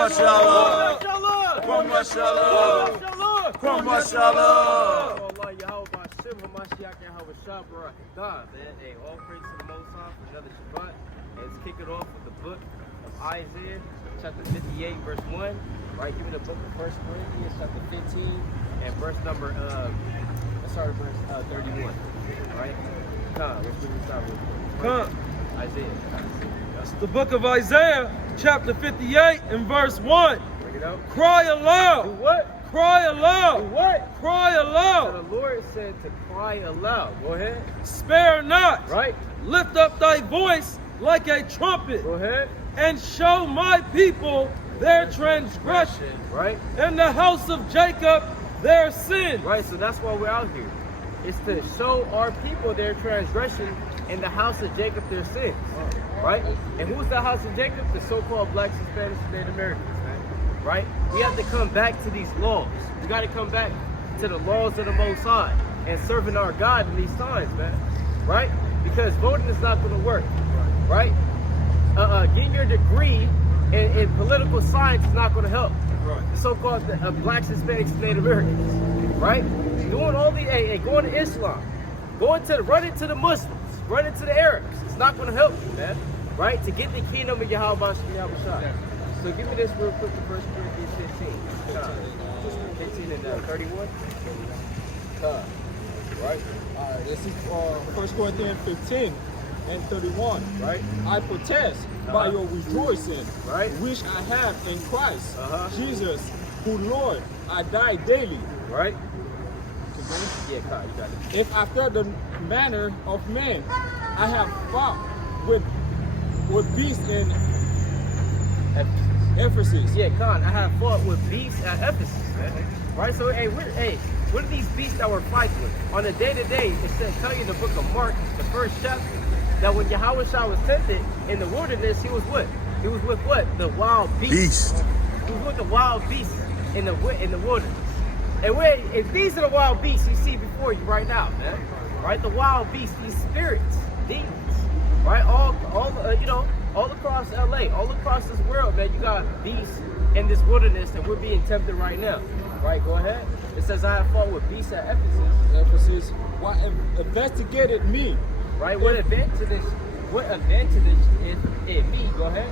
Yasharala. Hey, all praise to the Most High for another Shabbat. And let's kick it off with the book of Isaiah, chapter 58, verse 1. Right, give me the book of 1 Corinthians, chapter 15, and verse number, verse 31. Right? Let's read this out real quick. Come. Isaiah. That's the book of Isaiah, chapter 58 and verse 1. Bring it out. Cry aloud. Do what? Cry aloud. Do what? Cry So aloud. the Lord said to cry aloud. Go ahead. Spare not. Right? Lift up thy voice like a trumpet. Go ahead. And show my people their transgression. Right? And the house of Jacob their sin. Right, so that's why we're out here. It's to show our people their transgression and the house of Jacob their sins. Right? And who's the house of Jacob? The so-called blacks, Hispanics, and Native Americans, man. Right? We have to come back to these laws. We got to come back to the laws of the Most High and serving our God in these times, man. Right? Because voting is not going to work. Right? Getting your degree in political science is not going to help. The so-called blacks, Hispanics, and Native Americans. Right? Doing all the, going to Islam, running to the Muslims, running to the Arabs. It's not going to help you, man. Right? To get the kingdom of Yahweh Shah. So give me this real quick to 1 Corinthians 15. 15 and 31. Right? This is 1 Corinthians 15 and 31. Right? I protest by your rejoicing, right, which I have in Christ Jesus, who Lord, I die daily. Right? Yeah, Kyle, you got it. If after the manner of men, I have fought with beasts in Ephesus. Yeah, Khan, I have fought with beasts at Ephesus, man. Right? So, what are these beasts that we're fighting with? On a day-to-day, it says, tell you in the book of Mark, the first chapter, that when Yahweh Shah was tempted in the wilderness, he was what? He was with what? The wild beasts. He was with the wild beasts in the wilderness. And these are the wild beasts you see before you right now, man. Right? The wild beasts, these spirits, demons. Right? All across LA, all across this world, man, you got beasts in this wilderness, and we're being tempted right now. Right? Go ahead. It says, I have fought with beasts at Ephesus. Ephesus. What investigated me? Right? What advantage is in me? Go ahead.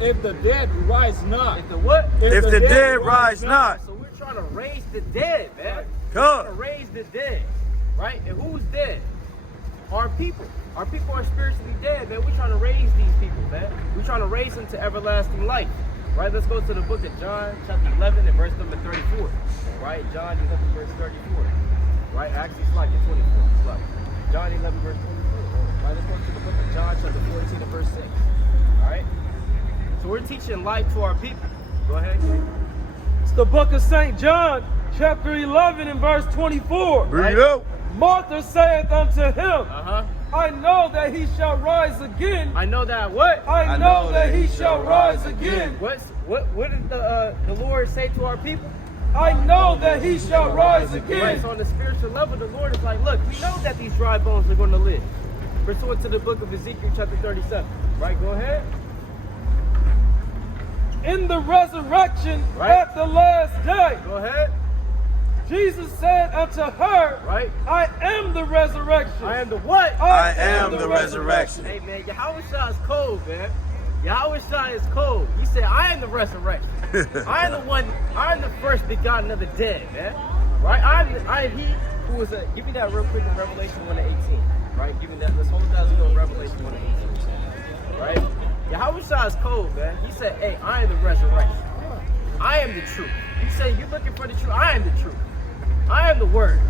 If the dead rise not. If the what? If the dead rise not. So we're trying to raise the dead, man. Come. We're trying to raise the dead. Right? And who's dead? Our people. Our people are spiritually dead, man. We're trying to raise these people, man. We're trying to raise them to everlasting life. Right? Let's go to the book of John, chapter 11, and verse number 34. Right? John 11, verse 34. Right? Actually, it's like 24. It's like John 11, verse 24. Right? Let's go to the book of John, chapter 14, and verse 6. All right? So we're teaching life to our people. Go ahead, King. It's the book of St. John, chapter 11 and verse 24. Bring it up. Martha saith unto him, I know that he shall rise again. I know that what? I know that he shall rise again. What did the Lord say to our people? I know that he shall rise Right, again. so on the spiritual level, the Lord is like, look, we know that these dry bones are going to live. Pursuant to the book of Ezekiel, chapter 37. Right, go ahead. In the resurrection at the last day, Go ahead. Jesus said unto her, Right. I am the resurrection. I am the what? I am the resurrection. Hey, man, Yahweh Shah is cold, man. Yahweh Shah is cold. He said, I am the resurrection. I am the one, I am the first begotten of the dead, man. Right? I am he who was give me that real quick in Revelation 1 and 18. Right? Give me that. Let's hold that. Let's go in Revelation 1 and 18. Right? Yahweh Shah is cold, man. He said, hey, I am the resurrection. I am the truth. He said, you're looking for the truth. I am the truth. I am the word.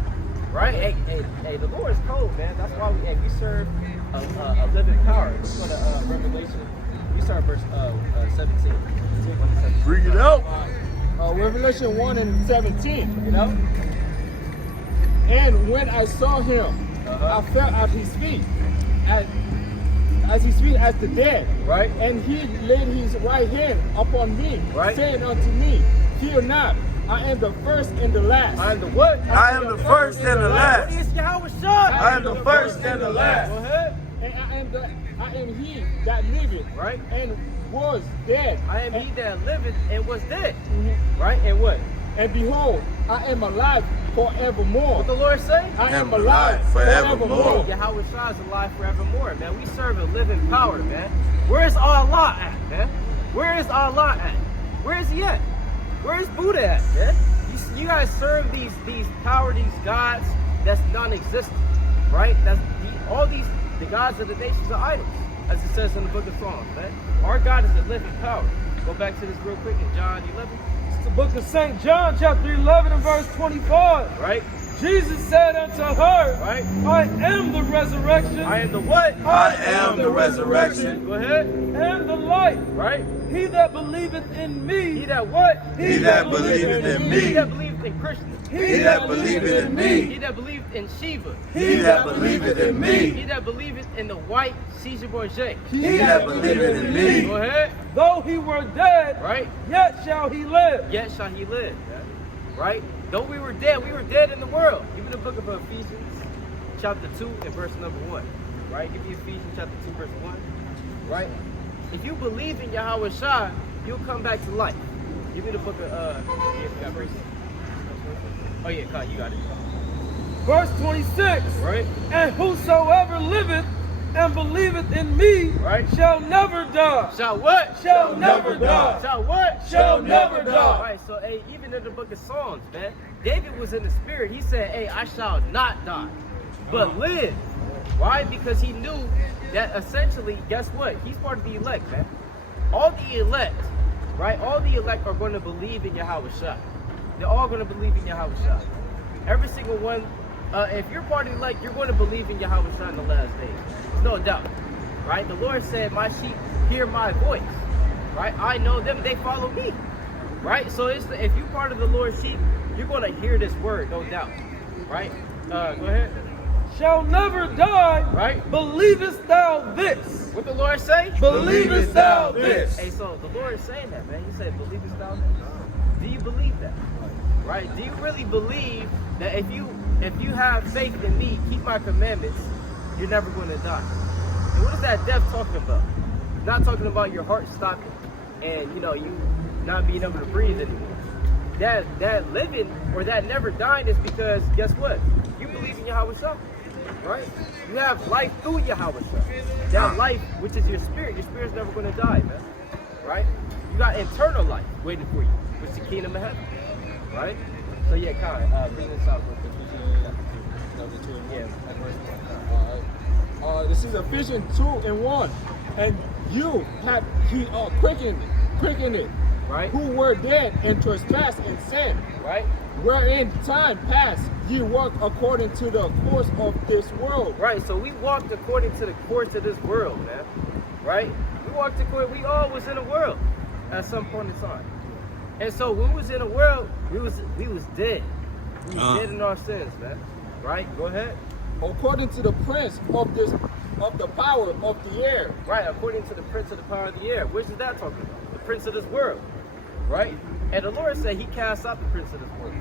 Right? Hey, the Lord is cold, man. That's why we serve a living power. Let's go to Revelation. We start verse 17. Bring it out. Revelation 1 and 17, you know? And when I saw him, I fell at his feet, as his feet as the dead. Right. And he laid his right hand upon me, saying unto me, fear not, I am the first and the last. I am the what? I am the first and the last. What is Yahweh Shah? I am the first and the last. Go ahead. And I am he that liveth, right, and was dead. I am he that liveth and was dead, Mhm. right, and what? And behold, I am alive forevermore. What the Lord say? I am alive forevermore. Yahweh Shah is alive forevermore, man. We serve a living power, man. Where's Allah at, man? Where is Allah at? Where is he at? Where is Buddha at, man? You guys serve these power, these gods that's non-existent, right? All these, the gods of the nations are idols, as it says in the book of Psalms, man. Our God is a living power. Go back to this real quick in John 11. It's the book of St. John, chapter 11 and verse 25. Right? Jesus said unto her, right? I am the resurrection. I am the what? I am the resurrection. Go ahead. And the life. Right? He that believeth in me. He that what? He that believeth in me. He that believeth in Christians. He that believeth in me. He that believeth in Shiva. He that believeth in me. He that believeth in the white Caesar Borgia. He that believeth in me. Go ahead. Though he were dead, right? Yet shall he live. Yet shall he live. Right? Though we were dead in the world. Give me the book of Ephesians, chapter 2 and verse number 1. Right? Give me Ephesians chapter 2, verse 1. Right? If you believe in Yahweh Shah, you'll come back to life. Give me the book of you got verse. Oh yeah, Kai, you got it. Verse 26. Right? And whosoever liveth and believeth in me, right, shall never die. Shall what? Shall never die. Shall what? Shall never die. Right, so hey, even in the book of Psalms, man, David was in the spirit. He said, hey, I shall not die, but live. Why? Because he knew that essentially, guess what? He's part of the elect, man. All the elect, right? All the elect are going to believe in Yahweh Shah. They're all going to believe in Yahweh Shah. Every single one. If you're part of the elect, you're going to believe in Yahweh Shah in the last days. No doubt. Right? The Lord said, my sheep hear my voice. Right? I know them, they follow me. Right? So if you're part of the Lord's sheep, you're going to hear this word, no doubt. Right? Go ahead. Shall never die. Right? Believest thou this? What the Lord say? Believest thou this? Hey, so the Lord is saying that, man. He said, believest thou this? Do you believe that? Right? Do you really believe that if you have faith in me, keep my commandments, you're never going to die? And what is that death talking about? It's not talking about your heart stopping and you not being able to breathe anymore. That living or that never dying is because guess what? You believe in Yahweh Shah, right? You have life through Yahweh Shah. That life, which is your spirit's never going to die, man. Right? You got eternal life waiting for you, which is the kingdom of heaven. Right? So yeah, Kai, bring this out real quick. This is Ephesians 2 and 1. And you had quickened it. Right? Who were dead in trespass and sin. Right? Wherein time past ye walked according to the course of this world. Right, so we walked according to the course of this world, man. Right? We all was in the world at some point in time. And so when we was in the world, we was dead. We was dead in our sins, man. Right? Go ahead. According to the prince of the power of the air. Right, according to the prince of the power of the air. Which is that talking about? The prince of this world. Right? And the Lord said he cast out the prince of this world.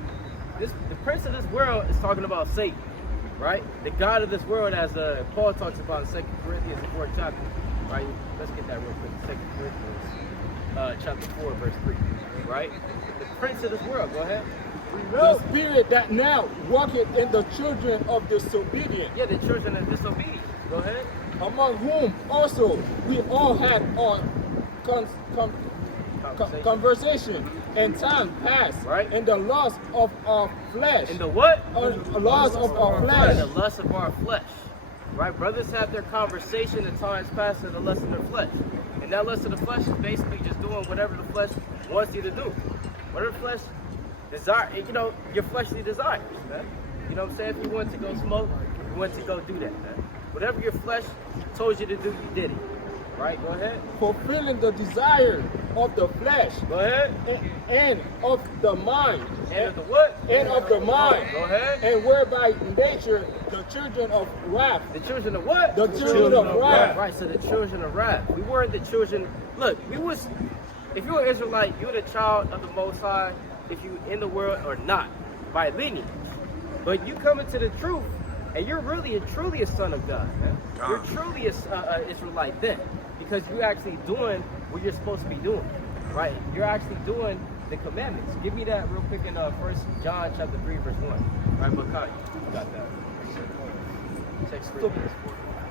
The prince of this world is talking about Satan. Right? The God of this world, as Paul talks about in 2 Corinthians, the 4th chapter. Right? Let's get that real quick. 2 Corinthians chapter 4, verse 3. Right? The prince of this world. Go ahead. The spirit that now walketh in the children of disobedience. Yeah, the children of disobedience. Go ahead. Among whom also we all had our conversation in time past. Right. In the lust of our flesh. In the what? Lust of our flesh. In the lust of our flesh. Right? Brothers have their conversation in times past in the lust of their flesh. And that lust of the flesh is basically just doing whatever the flesh wants you to do. Whatever the flesh desire, your fleshly desires, man. You know what I'm saying? If you want to go smoke, you want to go do that, man. Whatever your flesh told you to do, you did it. Right? Go ahead. Fulfilling the desire of the flesh. Go ahead. And of the mind. And of the what? And of the mind. Go ahead. And whereby nature the children of wrath. The children of what? The children of wrath. Right, so the children of wrath. We weren't the children. Look, if you're an Israelite, you're the child of the Most High, if you in the world or not, by lineage. But you come into the truth, And you're really truly a son of God, man. You're truly a Israelite then, because you're actually doing what you're supposed to be doing, right? You're actually doing the commandments. Give me that real quick in 1 John chapter 3, verse 1. Right, Makai, you got that.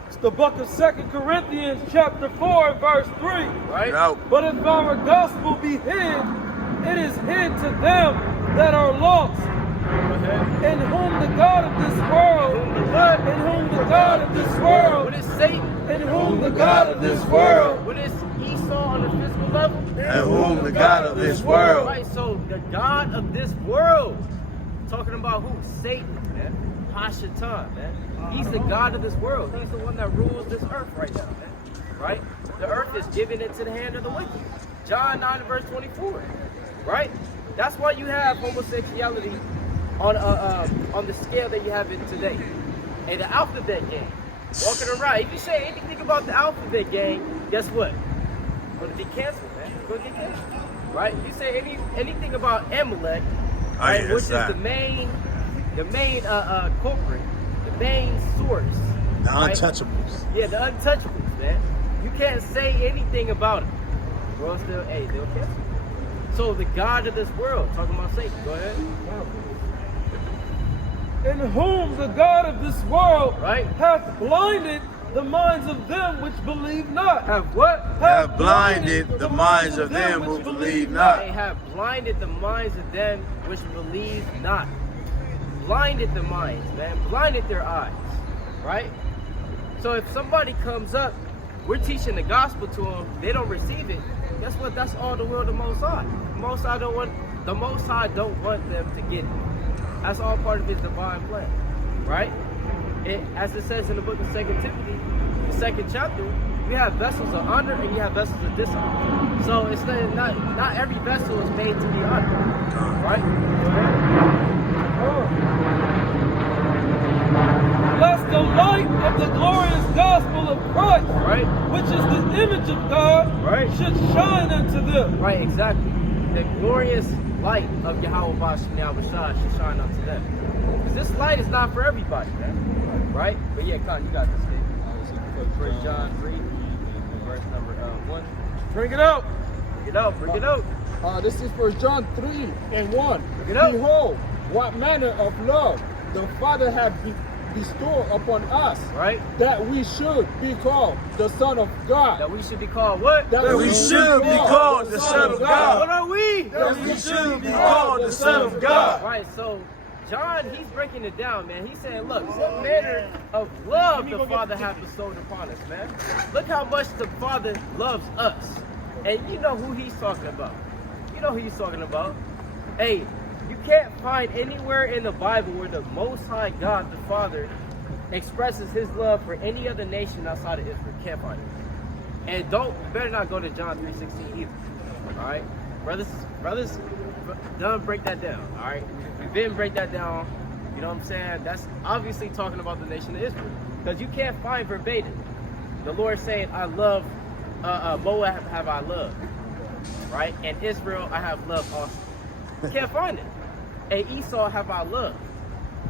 It's the book of 2 Corinthians chapter 4, verse 3. Right? No. But if our gospel be hid, it is hid to them that are lost, in whom the God of this world, in whom the God of this world, What is Satan? in whom the God of this world, What is Esau on a physical level? And whom the God of this world. Right, so the God of this world. Talking about who? Satan, man. Hashatan, man. He's the God of this world. He's the one that rules this earth right now, man. Right? The earth is given into the hand of the wicked. John 9 verse 24. Right? That's why you have homosexuality on the scale that you have it today. And the alphabet gang. Walking around. If you say anything about the alphabet gang, guess what? Gonna be canceled, man. Gonna get canceled. Right? You say anything about Amalek, right, which is the main culprit, the main source. The right? untouchables. Yeah, the untouchables, man. You can't say anything about it. Well, still, hey, they'll cancel you. So the God of this world, talking about Satan. Go ahead. in whom the God of this world Right. hath blinded the minds of them which believe not. Have what? Have blinded the minds of them who believe not. They have blinded the minds of them which believe not. Blinded the minds, man. Blinded their eyes. Right? So if somebody comes up, we're teaching the gospel to them, they don't receive it. Guess what? That's all the will of the Most High. The Most High don't want them to get it. That's all part of His divine plan. Right? As it says in the book of 2 Timothy, the 2nd chapter, you have vessels of honor and you have vessels of dishonor. So it's not every vessel is made to be honored. Right? Lest the light of the glorious gospel of Christ, Right? which is the image of God, Right. should shine unto them. Right, exactly. The glorious light of Yahweh Bashar should shine unto them. Because this light is not for everybody, man. Right? But yeah, Con, you got this thing. 1 John 3, verse number 1. Bring it out. Bring it out, bring it out. This is 1 John 3 and 1. Look it up. Behold, what manner of love the Father hath bestowed upon us, Right? that we should be called the Son of God. That we should be called what? That we should be called the Son of God. What are we? That we should be called the Son of God. Right, so John, he's breaking it down, man. He's saying, look, what manner of love the Father hath bestowed upon us, man. Look how much the Father loves us. And you know who he's talking about. You know who he's talking about. Hey, you can't find anywhere in the Bible where the Most High God, the Father, expresses His love for any other nation outside of Israel. Can't find it. And better not go to John 3:16 either. All right, brothers, don't break that down. All right, if you didn't break that down, you know what I'm saying? That's obviously talking about the nation of Israel, because you can't find verbatim the Lord saying, "I love Moab, have I loved," right? And Israel, I have loved also. You can't find it. And Esau have I loved.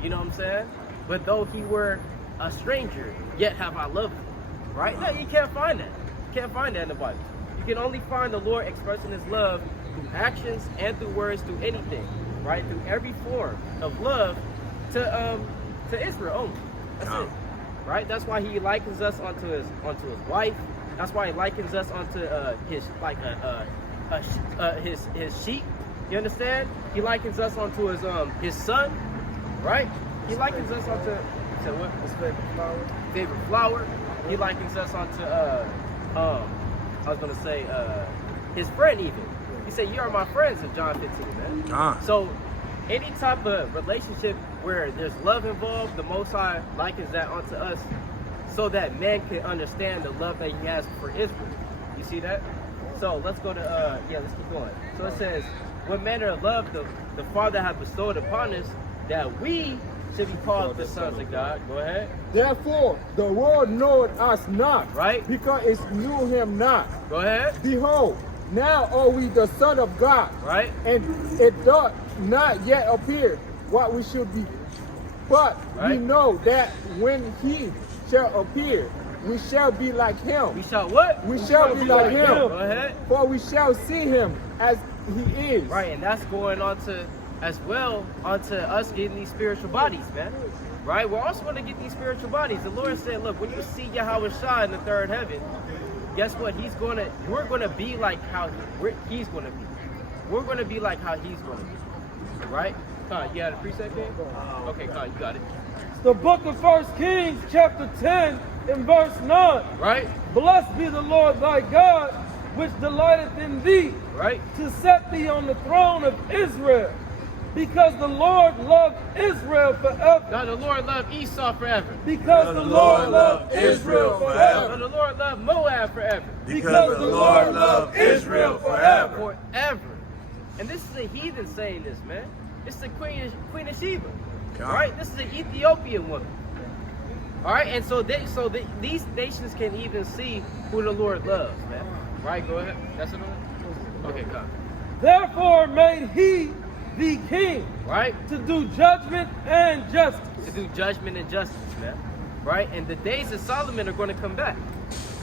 You know what I'm saying? But though he were a stranger, yet have I loved him. Right? No, you can't find that. You can't find that in the Bible. You can only find the Lord expressing His love through actions and through words, through anything. Right? Through every form of love to Israel only. That's it. Right? That's why He likens us onto his wife. That's why He likens us onto his sheep. You understand? He likens us onto his son, right? He likens us onto what? His favorite flower. Favorite flower. He likens us onto I was gonna say his friend even. He said, "You are my friends" in John 15, man. So any type of relationship where there's love involved, the Most High likens that onto us, so that man can understand the love that He has for Israel. You see that? So let's go to let's keep going. So it says, what manner of love the Father hath bestowed upon us, that we should be called the sons of God. Go ahead. Therefore, the world knoweth us not, Right. because it knew Him not. Go ahead. Behold, now are we the Son of God, Right. and it doth not yet appear what we should be. But we Right. know that when he shall appear, we shall be like him. We shall what? We shall be like him. Go ahead. For we shall see him as he is. Right, and that's going on to as well onto us getting these spiritual bodies, man. Right, we're also going to get these spiritual bodies. The Lord said, look, when you see Yahweh Shah in the third heaven, guess what? We're going to be like how he's going to be. We're going to be like how he's going to be. Right? Con, you had a precept there? Okay, Con, you got it. The book of 1 Kings, chapter 10, and verse 9. Right? Blessed be the Lord thy God, which delighteth in thee, Right? to set thee on the throne of Israel, because the Lord loved Israel forever. Now the Lord loved Esau forever. Because the Lord loved Israel Israel Now forever. the Lord loved Moab forever. Because the Lord loved Israel forever. Forever. And this is a heathen saying this, man. It's the Queen of Sheba. God. Right? This is an Ethiopian woman. All right, and these nations can even see who the Lord loves, man. Right? Go ahead. That's another. Okay, come. Therefore made he thee king, Right? to do judgment and justice. To do judgment and justice, man. Right? And the days of Solomon are going to come back.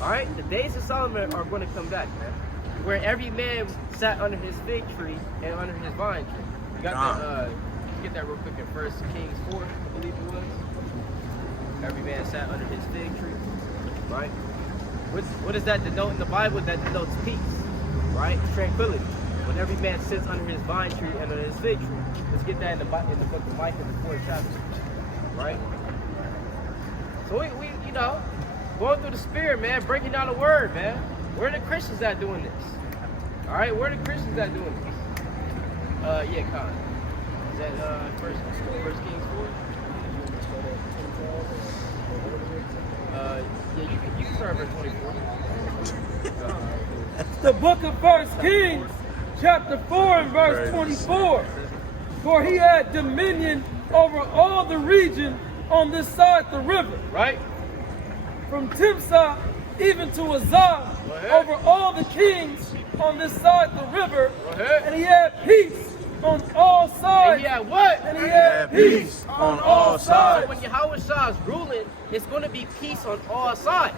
All right? The days of Solomon are going to come back, man. Where every man sat under his fig tree and under his vine tree. You got that? Get that real quick in 1 Kings 4, I believe it was. Every man sat under his fig tree, right? What does that denote in the Bible? That denotes peace, right? Tranquility. When every man sits under his vine tree and under his fig tree. Let's get that in the book of Micah, the 4th chapter, right? So we going through the Spirit, man, breaking down the Word, man. Where are the Christians at doing this? All right, where are the Christians at doing this? Yeah, Con. Is that First Kings 4? Yeah, you can start verse 24. The book of 1 Kings, chapter 4 and verse 24. For he had dominion over all the region on this side the river, Right? from Timsah even to Azar, over all the kings on this side the river, Go ahead. and he had peace on all sides. And he had what? And he had peace on all So sides. when Yahweh Shah is ruling, it's going to be peace on all sides.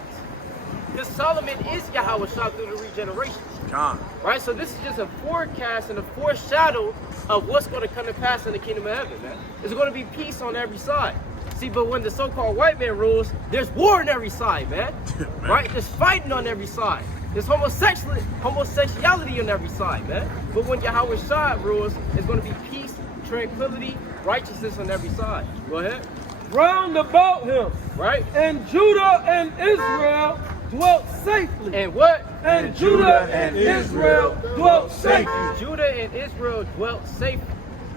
Because Solomon is Yahweh Shah through the regeneration. God. Right? So this is just a forecast and a foreshadow of what's going to come to pass in the kingdom of heaven, man. There's going to be peace on every side. See, but when the so-called white man rules, there's war on every side, man. Right? There's fighting on every side. There's homosexuality on every side, man. But when Yahweh Shah rules, it's going to be peace, tranquility, righteousness on every side. Go ahead. Round about him, Right? and Judah and Israel dwelt safely. And what? And Judah and Israel dwelt safely. Judah and Israel dwelt safely.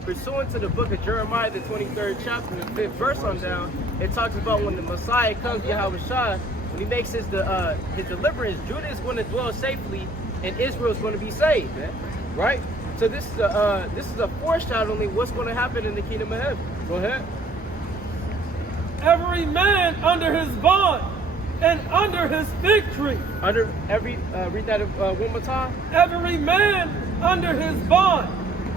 Pursuant to the book of Jeremiah, the 23rd chapter, the 5th verse on down, it talks about when the Messiah comes, Yahweh Shah, when he makes his deliverance, Judah is going to dwell safely, and Israel is going to be saved, man. Right? So this is a foreshadowing what's going to happen in the kingdom of heaven. Go ahead. Every man under his vine and under his fig tree. Under every read that one more time. Every man under his vine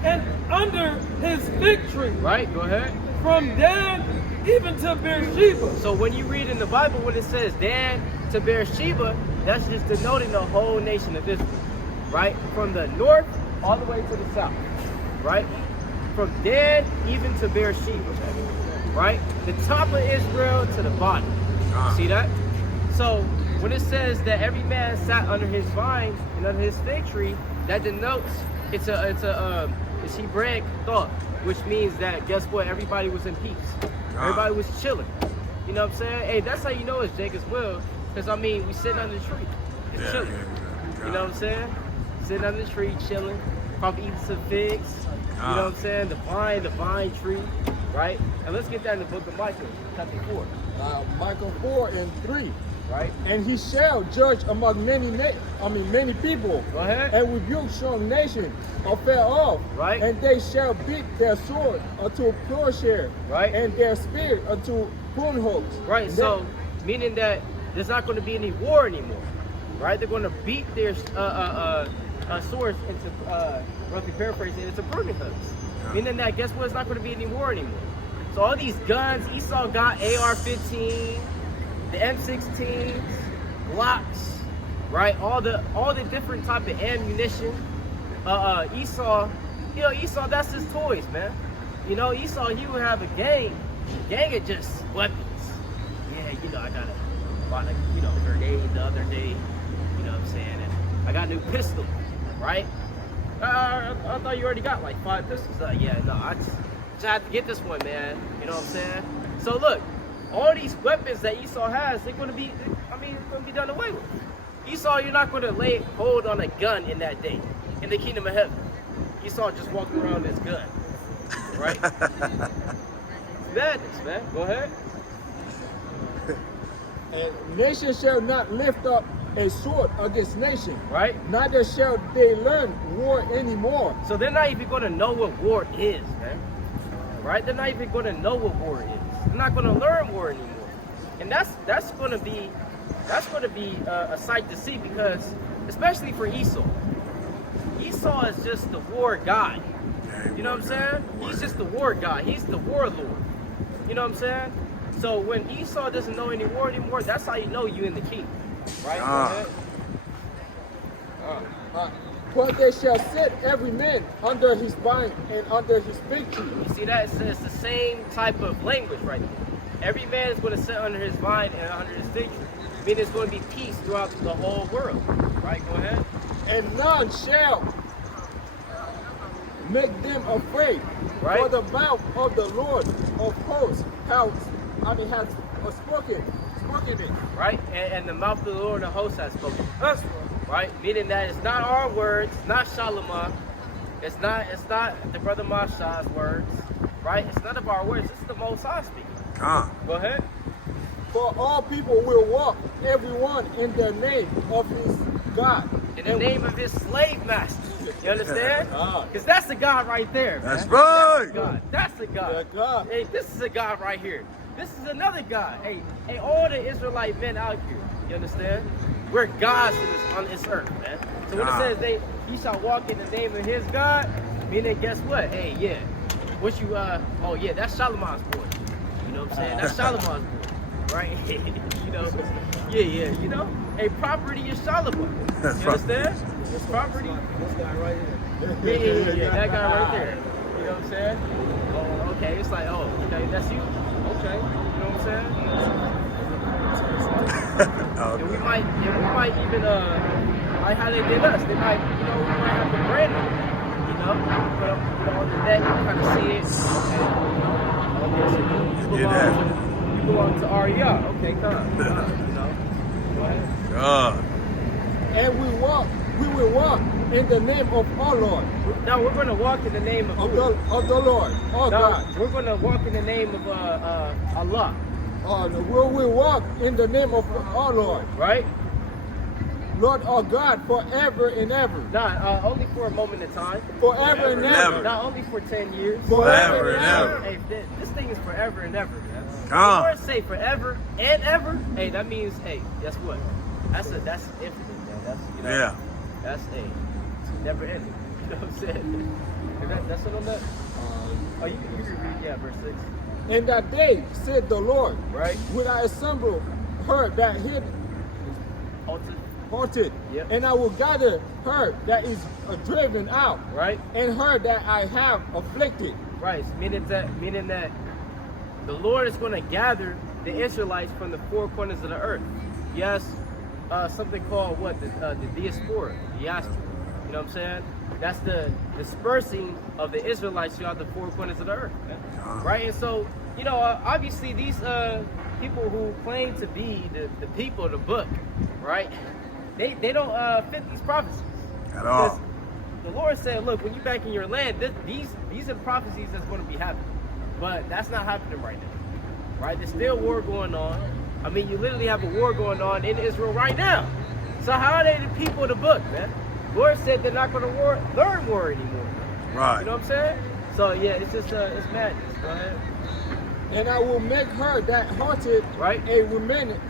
and under his fig tree. Right? Go ahead. From Dan even to Beersheba. So when you read in the Bible when it says Dan to Beersheba, that's just denoting the whole nation of Israel, right? From the north all the way to the south, right? From Dan even to Beersheba, right? The top of Israel to the bottom. See that? So when it says that every man sat under his vine and under his fig tree, that denotes it's Hebraic thought, which means that guess what? Everybody was in peace. Everybody was chilling. You know what I'm saying? Hey, that's how you know it's Jacob's will. Because I mean, we sitting under the tree, it's chilling. You know what I'm saying? Sitting under the tree, chilling, probably eating some figs. You know what I'm saying? The vine tree, right? And let's get that in the book of Micah, chapter 4. Micah 4 and 3. Right? And he shall judge among many people. Go ahead. And rebuke strong nations afar off. Right. And they shall beat their sword unto plowshare. Right. And their spear unto pruning hooks. Right. So meaning that there's not going to be any war anymore. Right? They're going to beat their swords into roughly paraphrasing into pruning hooks. Meaning that guess what? It's not going to be any war anymore. So all these guns, Esau got AR-15, the M16s, Glocks, right? All the different type of ammunition. Esau, you know, Esau, that's his toys, man. You know, Esau, he would have a gang of just weapons. Yeah, you know, I got a grenade the other day. You know what I'm saying? And I got a new pistol, right? I thought you already got like 5 pistols. Yeah, no, I just had to get this one, man. You know what I'm saying? So look, all these weapons that Esau has, they're gonna be, it's gonna be done away with. Esau, you're not gonna lay hold on a gun in that day, in the kingdom of heaven. Esau just walking around with his gun, right? It's madness, man. Go ahead. And nation shall not lift up a sword against nation. Right? Neither shall they learn war anymore. So they're not even going to know what war is, man. Right? They're not even going to know what war is. They're not going to learn war anymore. And that's going to be a sight to see, because especially for Esau. Esau is just the war god. You know what I'm saying? He's just the war god. He's the warlord. You know what I'm saying? So when Esau doesn't know any war anymore, that's how you know you in the kingdom. Right? For they shall set every man under his vine and under his fig tree. You see that? It's the same type of language right there. Every man is going to sit under his vine and under his fig tree. Meaning there's going to be peace throughout the whole world. Right? Go ahead. And none shall make them afraid. Right. For the mouth of the Lord of hosts has spoken it. Right? And the mouth of the Lord of hosts has spoken. Right? Meaning that it's not our words, it's not Shalomah, it's not the brother Masha's words, right? It's none of our words. This is the Most High speaking. Go ahead. For all people will walk, everyone in the name of his God. In the name of his slave master. You understand? Because that's the God right there, man. That's right. That's the God. That's the God. The God. Hey, this is a God right here. This is another God. Hey, all the Israelite men out here, you understand? We're gods on this earth, man. So when it says he shall walk in the name of his God, meaning guess what? Hey, yeah. What you oh yeah, that's Shalomah's boy. You know what I'm saying? That's Shalomah's boy. Right? You know? Yeah, you know? Hey, property is Shalomah. You understand? It's property. This guy right here. Yeah, that guy right there. You know what I'm saying? Oh, okay. It's like, oh, okay, that's you. Okay. You know what I'm saying? And we might even like how they did us. They might, you know, we might have to brand them. You know, put on the net, kind of see it. Okay, so you belong to RER. Okay, come. You know, go ahead. And we will walk in the name of our Lord. No, we're going to walk in the name of the Lord, our God. We're going to walk in the name of Allah. We will walk in the name of our Lord. Right? Lord our God, forever and ever. Nah, only for a moment in time. Forever and ever. Not only for 10 years. Forever and ever. Hey, this thing is forever and ever. The Come. Lord say forever and ever. Hey, that means, hey, guess what? That's infinite, man. That's, you know, Yeah. That's never ending. You know what I'm saying? That's what I'm at. Oh, you can read, verse 6. In that day, said the Lord, right? When I assemble her that hid halted, yep. And I will gather her that is driven out, right? And her that I have afflicted. Right, meaning that the Lord is going to gather the Israelites from the four corners of the earth. Yes, something called what? The diaspora, the Yasharala. You know what I'm saying? That's the dispersing of the Israelites throughout the four corners of the earth. Right? And so, you know, obviously these people who claim to be the people of the book, right? They don't fit these prophecies. At all. Because the Lord said, look, when you're back in your land, these are prophecies that's going to be happening. But that's not happening right now. Right? There's still war going on. I mean, you literally have a war going on in Israel right now. So how are they the people of the book, man? Lord said they're not going to learn war anymore. Right. You know what I'm saying? So yeah, it's just it's madness. Go ahead. And I will make her that haunted right a remnant,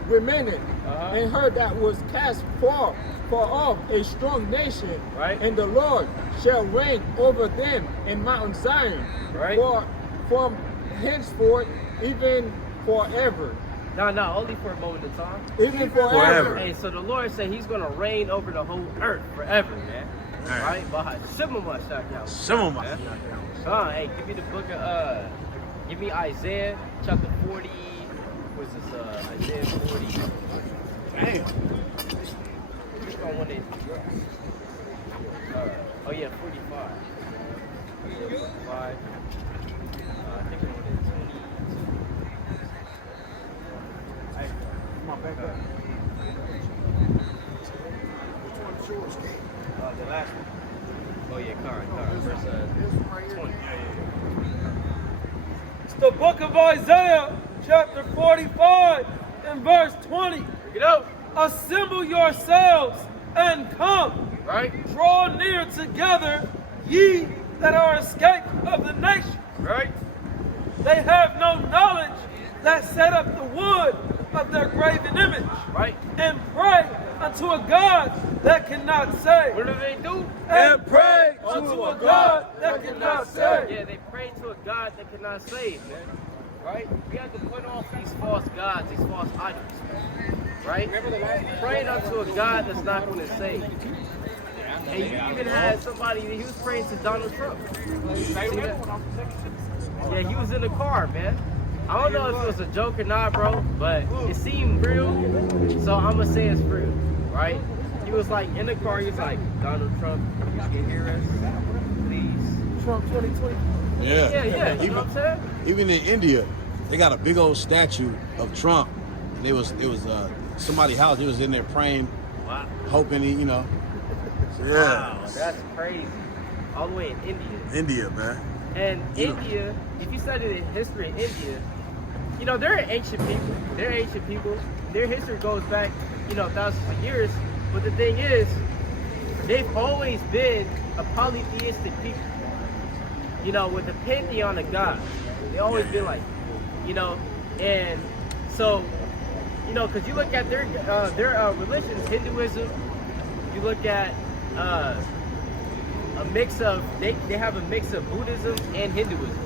and her that was cast far off a strong nation. Right. And the Lord shall reign over them in Mount Zion. Right. henceforth, even forever. No, only for a moment of time. Even forever. Hey, so the Lord said He's going to reign over the whole earth forever, man. Right? But hey, give me the book of give me Isaiah chapter 40. What's this? Isaiah 40. Damn. Which one wanted? Oh yeah, 45. 45. I think I wanted 22. Come on, back up. The last one. Oh yeah, car. Verse 20. It's the book of Isaiah, chapter 45, and verse 20. Bring it out. Assemble yourselves and come. Right? Draw near together, ye that are escaped of the nation. Right? They have no knowledge that set up the wood of their graven image. Right? And pray unto a God that cannot save. What do they do? And pray unto a God that cannot save. Yeah, they pray to a God that cannot save, man. Right? We have to put off these false gods, these false idols, man. Right? Praying unto a God that's not going to save. And you even had somebody, he was praying to Donald Trump. See that? Yeah, he was in the car, man. I don't know if it was a joke or not, bro, but it seemed real, so I'm going to say it's real, right? He was like in the car, he was like, Donald Trump, you can hear us, please. Trump 2020. Yeah, you know what I'm saying? Even in India, they got a big old statue of Trump, and it was somebody's house. He was in there praying, Wow. hoping he, Yeah. Wow, that's crazy. All the way in India. India, man. And India, if you study the history of India, you know, they're ancient people. They're ancient people. Their history goes back, you know, thousands of years. But the thing is, they've always been a polytheistic people. You know, with a pantheon of gods. They always been like, you know, and so, you know, because you look at their religions, Hinduism, you look at a mix of, they have a mix of Buddhism and Hinduism,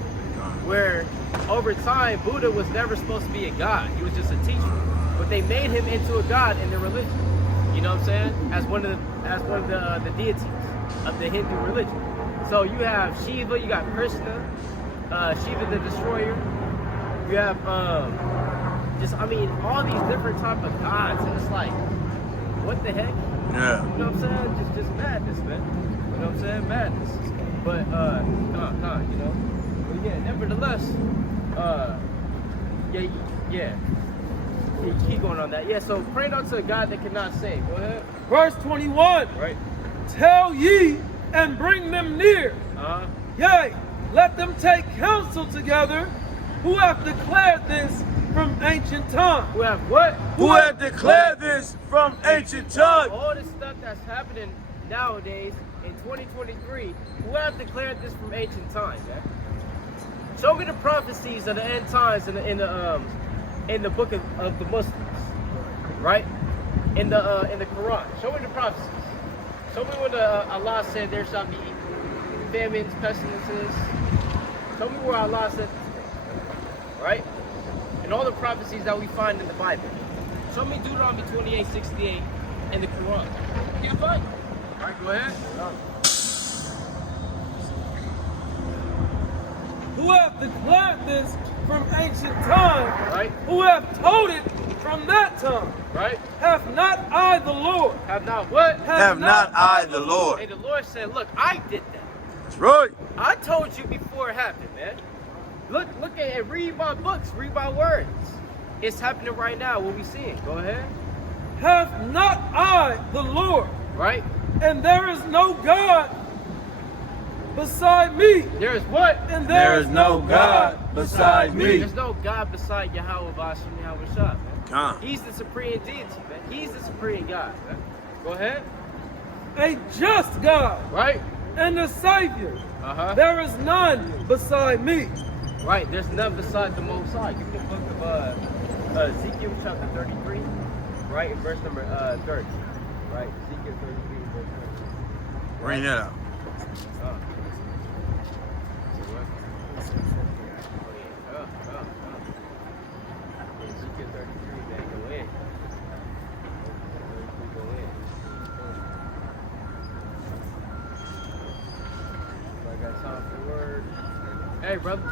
where over time, Buddha was never supposed to be a god. He was just a teacher. But they made him into a god in their religion. You know what I'm saying? As one of the deities of the Hindu religion. So you have Shiva, you got Krishna, Shiva the Destroyer. You have all these different type of gods, and it's like, what the heck? Yeah. You know what I'm saying? Just madness, man. You know what I'm saying? Madness. But you know. But yeah, nevertheless, yeah. Keep going on that. Yeah, so praying unto a God that cannot save. Go ahead. Verse 21. Right. Tell ye and bring them near. Yea, let them take counsel together, who have declared this from ancient times. Who have what? Who have declared this from ancient times? All this stuff that's happening nowadays in 2023, who have declared this from ancient times, man? Show me the prophecies of the end times in the book of the Muslims, right? In the Quran. Show me the prophecies. Show me when Allah said there shall be famines, pestilences. Show me where Allah said, right? And all the prophecies that we find in the Bible. Show me Deuteronomy 28:68 in the Quran. Can't find it. All right, go ahead. Who have declared this from ancient times, Right. who have told it from that time. Right? Have not I the Lord? Have not what? Have not I the Lord? And the Lord said, look, I did that. That's right. I told you before it happened, man. Look at it. Read my books. Read my words. It's happening right now. What we seeing? Go ahead. Have not I the Lord? Right? And there is no God beside me. There is what? And There is no God beside me. There's no God beside Yahweh Bashim Yahweh Shah, man. Come. He's the supreme deity, man. He's the supreme God, man. Go ahead. A just God Right? and a Savior. There There is none beside me. Right. There's none beside the Most High. Give me the book of Ezekiel chapter 33, right, in verse number 30. Right? Ezekiel 33, verse 30. Bring that out. 33, man. Go in. 33, go in. I got time for the word. Hey, brother.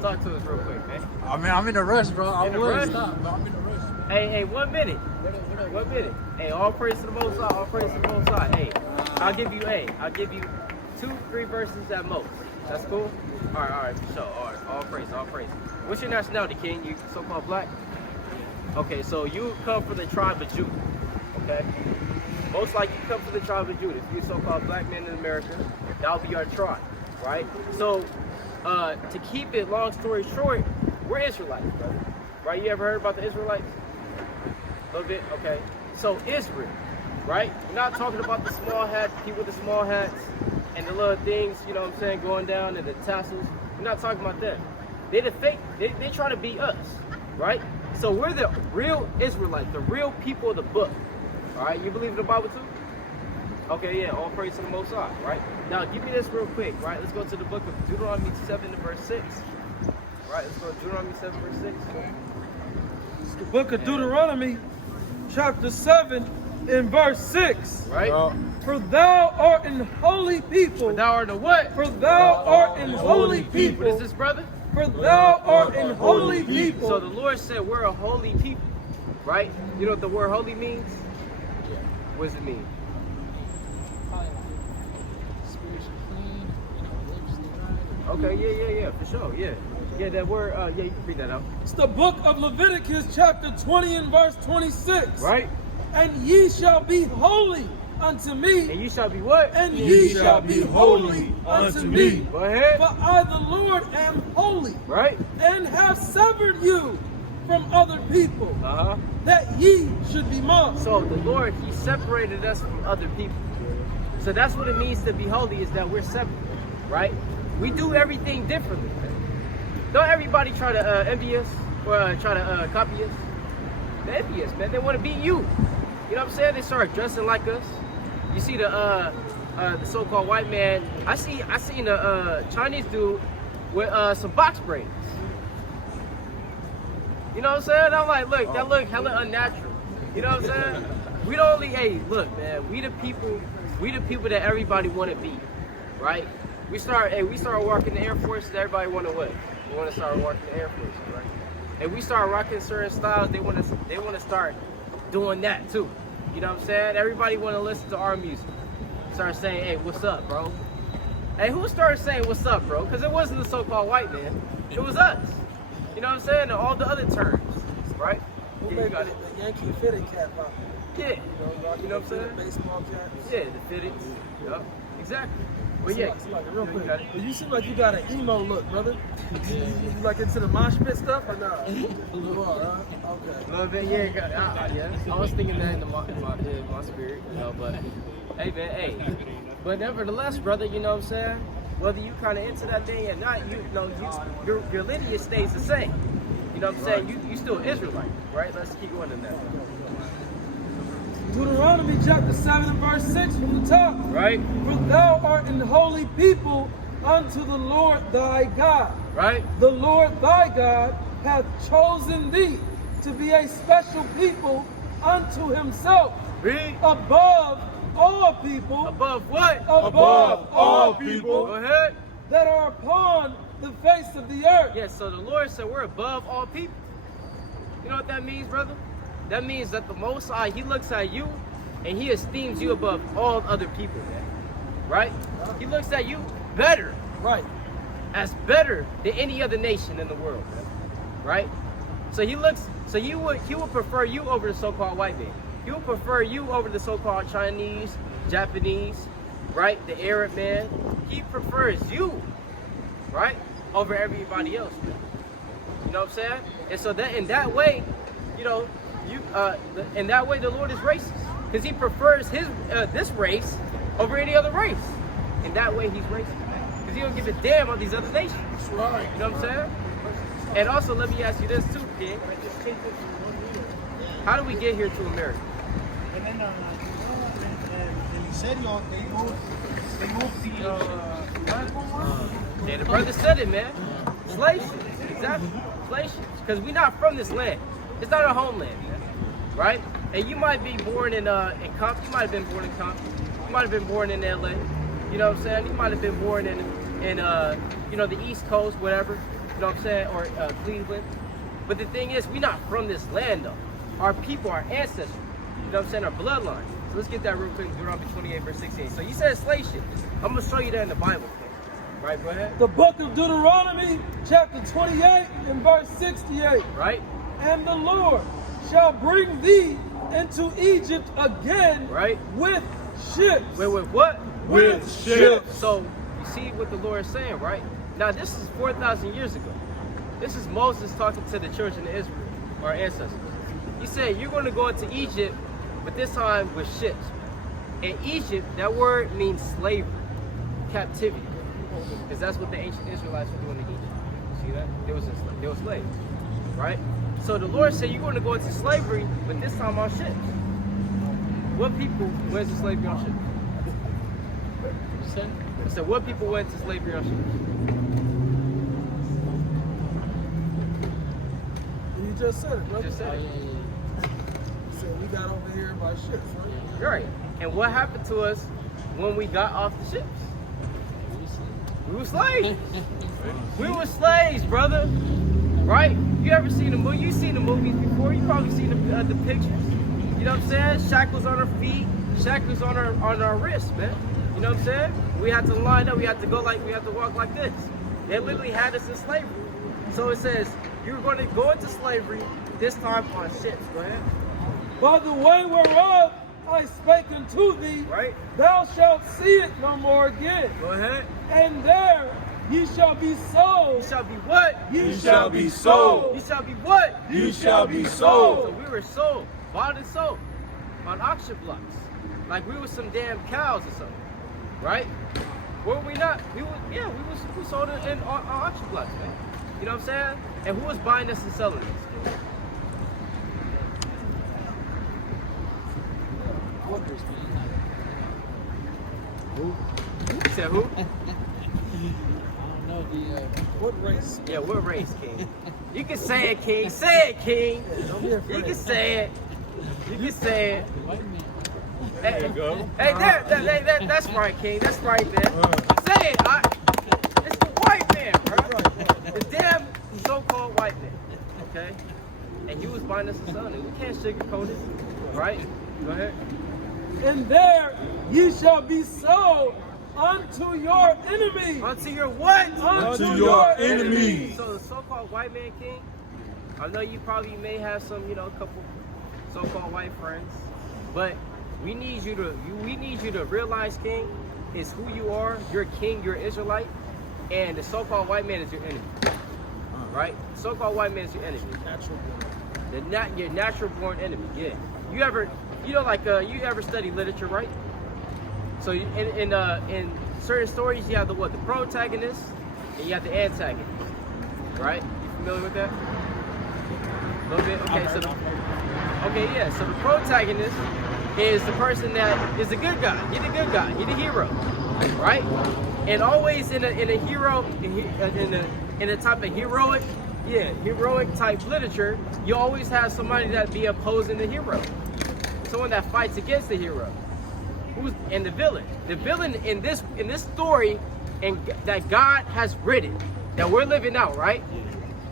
Talk to us real quick, man. I mean, I'm in a rush, bro. I In a would rush? stop, but I'm in a rush. Hey, 1 minute. 1 minute. Hey, all praise to the Most High. All praise to the Most High. Hey, I'll give you 2-3 verses at most. That's cool? All right, for sure. All right, all praise. What's your nationality, King? You so-called black? Okay, so you come from the tribe of Judah, okay? Most likely you come from the tribe of Judah. If you're so-called black man in America, that'll be our tribe, right? So, to keep it long story short, we're Israelites, brother. Right? You ever heard about the Israelites? A little bit? Okay. So Israel, right? We're not talking about the small hats, people with the small hats, and the little things, you know what I'm saying, going down and the tassels. We're not talking about that. They're the fake, they try to be us, right? So we're the real Israelites, the real people of the book. All right, you believe in the Bible too? Okay, yeah, all praise to the Most High, right? Now, give me this real quick, right? Let's go to the book of Deuteronomy 7 and verse 6. Right, let's go to Deuteronomy 7 verse 6. It's the book of Deuteronomy, chapter 7, in verse 6. Right? For thou art an holy people. For thou art a what? For thou art an holy people. What is this, brother? For thou art an holy people. So the Lord said we're a holy people, right? You know what the word holy means? What does it mean? Okay, yeah, for sure, yeah. Yeah, that word, yeah, you can read that out. It's the book of Leviticus, chapter 20 and verse 26. Right? And ye shall be holy unto me. And ye shall be what? And ye shall be holy unto me. Go ahead. For I, the Lord, am holy. Right? And have severed you from other people, Uh-huh. that ye should be mine. So the Lord, He separated us from other people. So that's what it means to be holy, is that we're separate, right? We do everything differently. Don't everybody try to envy us or try to copy us. They envy us, man. They want to be you. You know what I'm saying? They start dressing like us. You see the so-called white man. I seen a Chinese dude with some box braids. You know what I'm saying? I'm like, look, that look hella unnatural. You know what I'm saying? We don't only, hey, look, man, we the people that everybody want to be, right? We start walking the Air Force, everybody want to what? We want to start walking the Air Force, right? And we start rocking certain styles, they want to start doing that too. You know what I'm saying? Everybody want to listen to our music. Start saying, hey, what's up, bro? Hey, who started saying what's up, bro? Because it wasn't the so-called white man. It was us. You know what I'm saying? And all the other terms, right? Yeah, you got it. The Yankee fitted cap on. Yeah. You know what I'm saying? Baseball caps. Yeah, the fitteds. Yup. Exactly. But yeah, Real quick, you got it. you seem like you got an emo look, brother. You like into the mosh pit stuff or not? Okay. A little bit, yeah. Yeah. I was thinking that in my spirit, you know. But hey, man, hey. But nevertheless, brother, you know what I'm saying? Whether you kind of into that thing or not, your lineage stays the same. You know what I'm saying? You still Israelite, right? Let's keep going in that. Deuteronomy chapter 7 and verse 6 from the top. Right? For thou art an holy people unto the Lord thy God. Right? The Lord thy God hath chosen thee to be a special people unto himself. Read. Above all people. Above what? Above all people Go ahead. that are upon the face of the earth. Yeah, so the Lord said we're above all people. You know what that means, brother? That means that the Most High, He looks at you and He esteems you above all other people, man. Right? He looks at you better. Right. As better than any other nation in the world, man. Right? So He would prefer you over the so-called white man. He would prefer you over the so-called Chinese, Japanese, right? The Arab man. He prefers you, right? Over everybody else, man. You know what I'm saying? And so that in that way, you know, in that way the Lord is racist. Because He prefers this race over any other race. In that way He's racist, man. Because He don't give a damn on these other nations. That's right. You know what I'm saying? And also let me ask you this too, kid. How do we get here to America? And then, and he said, they moved the Yeah, the brother said it, man. Slave ships, exactly. Slave ships. Because we're not from this land. It's not our homeland, man. Right? And you might be born in Compton. You might have been born in Compton. You might have been born in LA. You know what I'm saying? You might have been born in you know, the East Coast, whatever. You know what I'm saying? Or Cleveland. But the thing is, we're not from this land, though. Our people, our ancestors, you know what I'm saying, our bloodline. So let's get that real quick. Deuteronomy 28, verse 16. So you said slave ship. I'm going to show you that in the Bible. Right, go ahead. The book of Deuteronomy, chapter 28 and verse 68. Right. And the Lord shall bring thee into Egypt again, right, with ships. With what? With ships. So you see what the Lord is saying, right? Now this is 4,000 years ago. This is Moses talking to the children of Israel, our ancestors. He said, you're going to go into Egypt, but this time with ships. In Egypt, that word means slavery, captivity. Because that's what the ancient Israelites were doing in Egypt. See that? They were slaves, right? So the Lord said, you're going to go into slavery, but this time on ships. What people went to slavery on ships? I said, what people went to slavery on ships? You just said it, bro. You just said it. You said we got over here by ships, right? Right. And what happened to us when we got off the ships? We were slaves. We were slaves, brother. Right? You ever seen the movie? You've seen the movies before. You probably seen the pictures. You know what I'm saying? Shackles on our feet, shackles on our wrists, man. You know what I'm saying? We had to line up. We had to walk like this. They literally had us in slavery. So it says you're going to go into slavery this time on ships. Go ahead. By the way whereof I spake unto thee, right, thou shalt see it no more again. Go ahead. And there ye shall be sold. Ye shall be what? Ye shall be sold. Ye shall be what? Ye shall be sold. So we were sold, bought and sold on auction blocks. Like we were some damn cows or something. Right? Were we not? We sold in on auction blocks, man. You know what I'm saying? And who was buying us and selling us? Who? You said who? What race? Yeah, what race, King? You can say it, King. Say it, King. You can say it. You can say it. There you go. Hey, that's right, King. That's right, man. Say it. It's the white man, bro. The damn so-called white man. Okay? And he was buying us and selling it. We can't sugarcoat it. Right? Go ahead. And there ye shall be sold unto your enemies. Unto your what? Unto your enemies. So the so-called white man, King, I know you probably may have some, a couple so-called white friends, but we need you to realize, King, is who you are. You're a king, you're an Israelite, and the so-called white man is your enemy. Right? The so-called white man is your enemy. Your natural born enemy. Yeah. You ever study literature, right? So in certain stories, you have the protagonist and you have the antagonist, right? You familiar with that? A little bit. Okay, so the protagonist is the person that is the good guy. He's the good guy. He's the hero, right? And always in a type of heroic type literature, you always have somebody that be opposing the hero, someone that fights against the hero. And the villain in this story, and that God has written, that we're living out, right,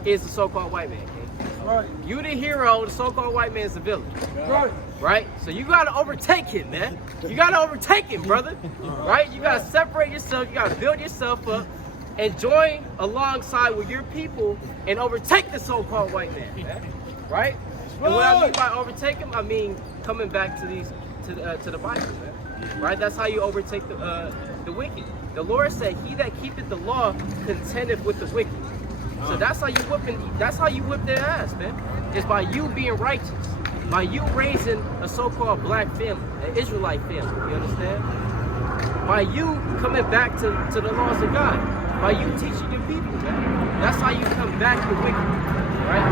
is the so-called white man. Okay? Right. You the hero, the so-called white man is the villain. Right. Right? So you gotta overtake him, man. You gotta overtake him, brother. Right? You gotta separate yourself. You gotta build yourself up and join alongside with your people and overtake the so-called white man. Right? And what I mean by overtake him, I mean coming back to the Bible, man. Right? That's how you overtake the wicked. The Lord said, "He that keepeth the law contendeth with the wicked." So that's how you whip their ass, man. It's by you being righteous, by you raising a so-called black family, an Israelite family. You understand? By you coming back to the laws of God, by you teaching your people, man. That's how you come back the wicked, right?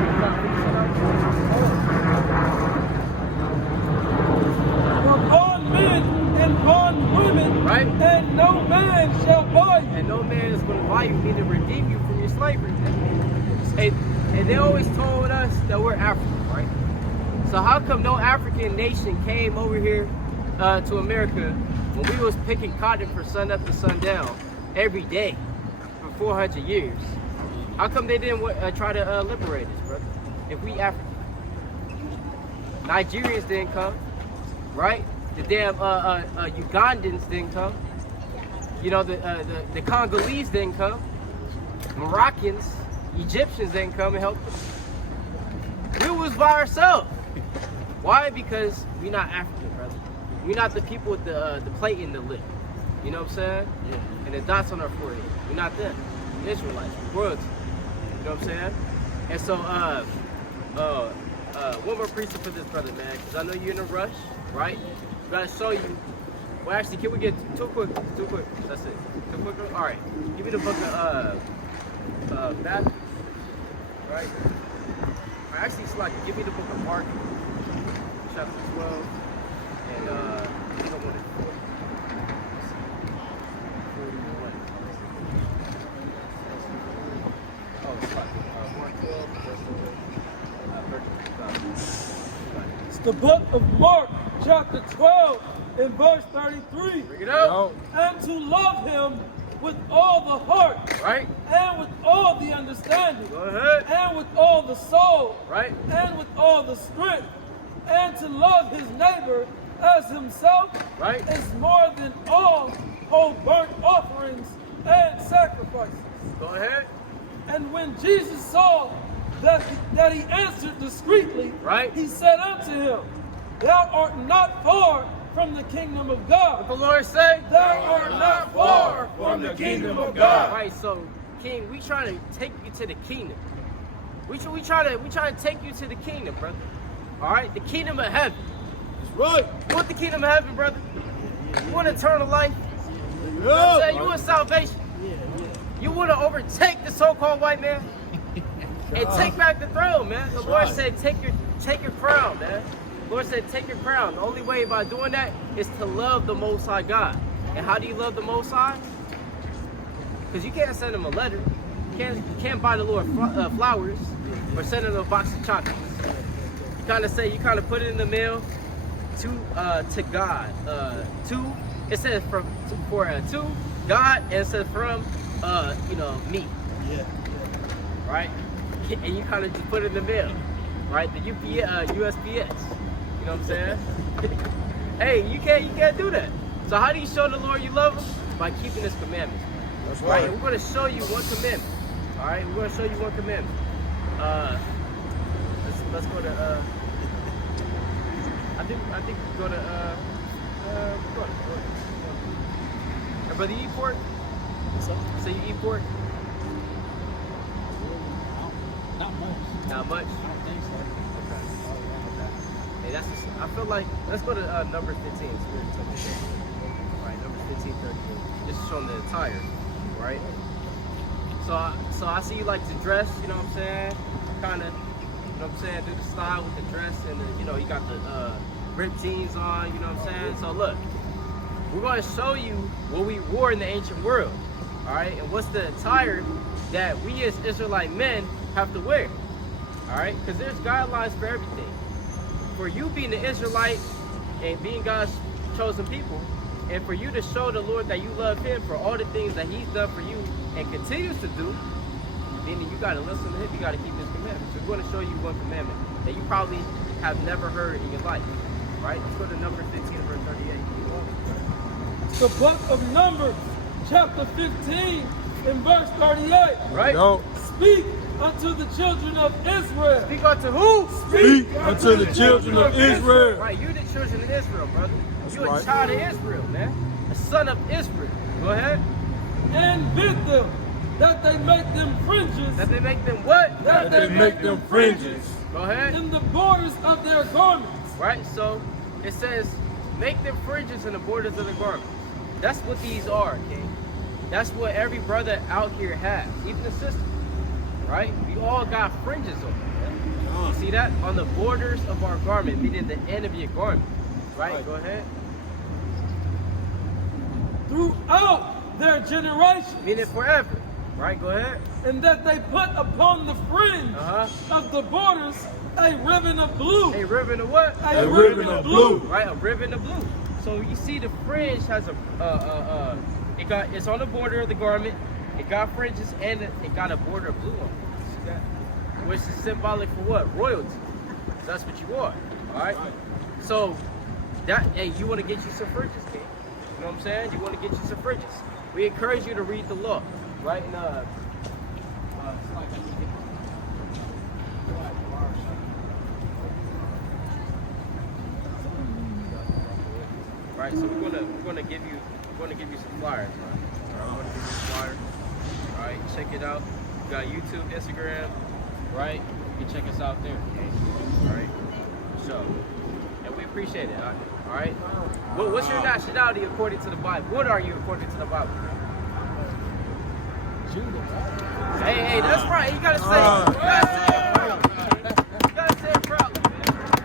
Men and bond women, right? And no man shall buy you. And no man is going to buy you, meaning redeem you from your slavery. and they always told us that we're African, right? So how come no African nation came over here to America when we was picking cotton from sun up to sundown every day for 400 years? How come they didn't try to liberate us, brother? If we African, Nigerians didn't come, right? The damn Ugandans didn't come. You know, the Congolese didn't come. Moroccans, Egyptians didn't come and help us. We was by ourselves. Why? Because we not African, brother. We not the people with the plate in the lip. You know what I'm saying? Yeah. And the dots on our forehead. We're not them. We're Israelites. We're royalty. You know what I'm saying? And so, one more precept for this brother, man, because I know you're in a rush, right? Gotta show you. Well, actually, can we get too quick? That's it. Too quick. All right. Give me the book of Matthew, right? Or actually, it's like give me the book of Mark, chapter 12, and you don't want it. 41. Oh, it's fine. Mark 12, verse It's the book of Mark, chapter 12, and verse 33. Bring it up. And to love him with all the heart, Right. and with all the understanding, Go ahead. and with all the soul, Right. and with all the strength, and to love his neighbor as himself, Right. is more than all whole burnt offerings and sacrifices. Go ahead. And when Jesus saw that he answered discreetly, Right. he said unto him, Thou art not far from the kingdom of God. What the Lord say? Thou art not far from the kingdom of God. Right. So, King, we trying to take you to the kingdom. We try to take you to the kingdom, brother. All right, the kingdom of heaven. That's right. You want the kingdom of heaven, brother? You want eternal life? You know what I'm saying? You want salvation? You want to overtake the so-called white man and take back the throne, man. The Lord said, take your crown, man. The Lord said, take your crown. The only way by doing that is to love the Most High God. And how do you love the Most High? Because you can't send him a letter. You can't buy the Lord flowers or send him a box of chocolates. You kind of put it in the mail to God. It says for God, and it says from me. Yeah. Right? And you kind of just put it in the mail, right? The USPS. You know what I'm saying? Hey, you can't do that. So how do you show the Lord you love him? By keeping his commandments. That's Right? right. And we're going to show you one commandment. All right? We're going to show you one commandment. Let's go to I think we go to go ahead. Hey, brother, you eat pork? So you eat pork? Not much. Not much. I don't think so. Okay. Hey, I feel like let's go to number 15. So all right, number 15, 38. Just showing the attire, right? So I see you like to dress. You know what I'm saying? Kind of. You know what I'm saying? Do the style with the dress and you got the ripped jeans on. You know what I'm saying? So look, we're going to show you what we wore in the ancient world. All right, and what's the attire that we as Israelite men have to wear? All right, because there's guidelines for everything. For you being an Israelite and being God's chosen people, and for you to show the Lord that you love him for all the things that he's done for you and continues to do, meaning you got to listen to him, you got to keep his commandments. So we're going to show you one commandment that you probably have never heard in your life. Right? Let's go to number 15, verse 38. It's the book of Numbers, chapter 15, and verse 38. Right? Speak unto the children of Israel. Speak unto who? Speak unto the children of Israel. Right, you're the children of Israel, brother. You're right. a child of Israel, man. A son of Israel. Go ahead. And bid them that they make them fringes. That they make them what? That they make them fringes Go ahead. in the borders of their garments. Right, so it says, make them fringes in the borders of the garments. That's what these are, King. That's what every brother out here has, even the sister. Right? We all got fringes on. You see that? On the borders of our garment, meaning the end of your garment. Right? Go ahead. Throughout their generation. Meaning forever. Right, go ahead. And that they put upon the fringe of the borders a ribbon of blue. A ribbon of what? A ribbon of blue. Right, a ribbon of blue. So you see the fringe has it's on the border of the garment. It got fringes and it got a border of blue on it. See that? Which is symbolic for what? Royalty. So that's what you are. All right. So that, hey, you want to get you some fringes, King? You know what I'm saying? You want to get you some fringes. We encourage you to read the law, right? Right, so we're gonna give you some flyers, right? We're gonna give you some flyers. All right, check it out. We got YouTube, Instagram, right? You can check us out there. Okay? All right. So, and we appreciate it. All right. What's your nationality according to the Bible? What are you according to the Bible? Judah. Hey, that's right. You gotta say. You gotta say it proudly, man.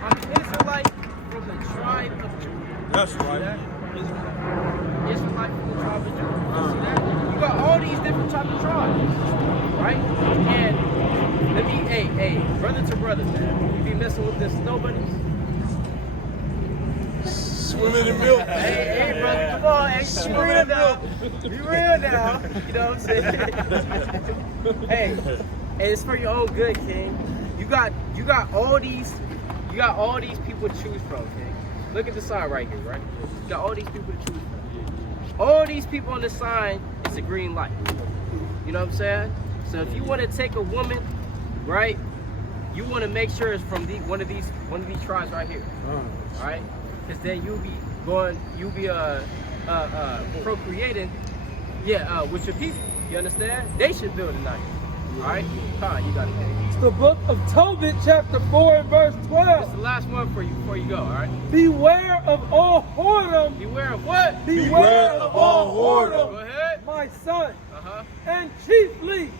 I'm an Israelite from the tribe of Judah. That's right. Israelite from the tribe of Judah. See that? You got all these different types of tribes, right? And let me, hey, brother to brother, man. You be messing with this nobodies. Swimming in milk. Hey, brother, come on, hey, be real now. Be real now. You know what I'm saying? Hey, and it's for your own good, King. You got all these people to choose from, King. Look at the sign right here, right? You got all these people to choose from. All these people on the sign, it's a green light. You know what I'm saying? So if you want to take a woman, right, you want to make sure it's from one of these tribes right here. All right? Because then you'll be procreating, with your people. You understand? They should build a night. All right? Fine, you got it. It's the book of Tobit, chapter 4 and verse 12. It's the last one for you before you go, all right? Beware of all whoredom. Beware of what? Beware of all whoredom. Go ahead. My son. Uh-huh. And chiefly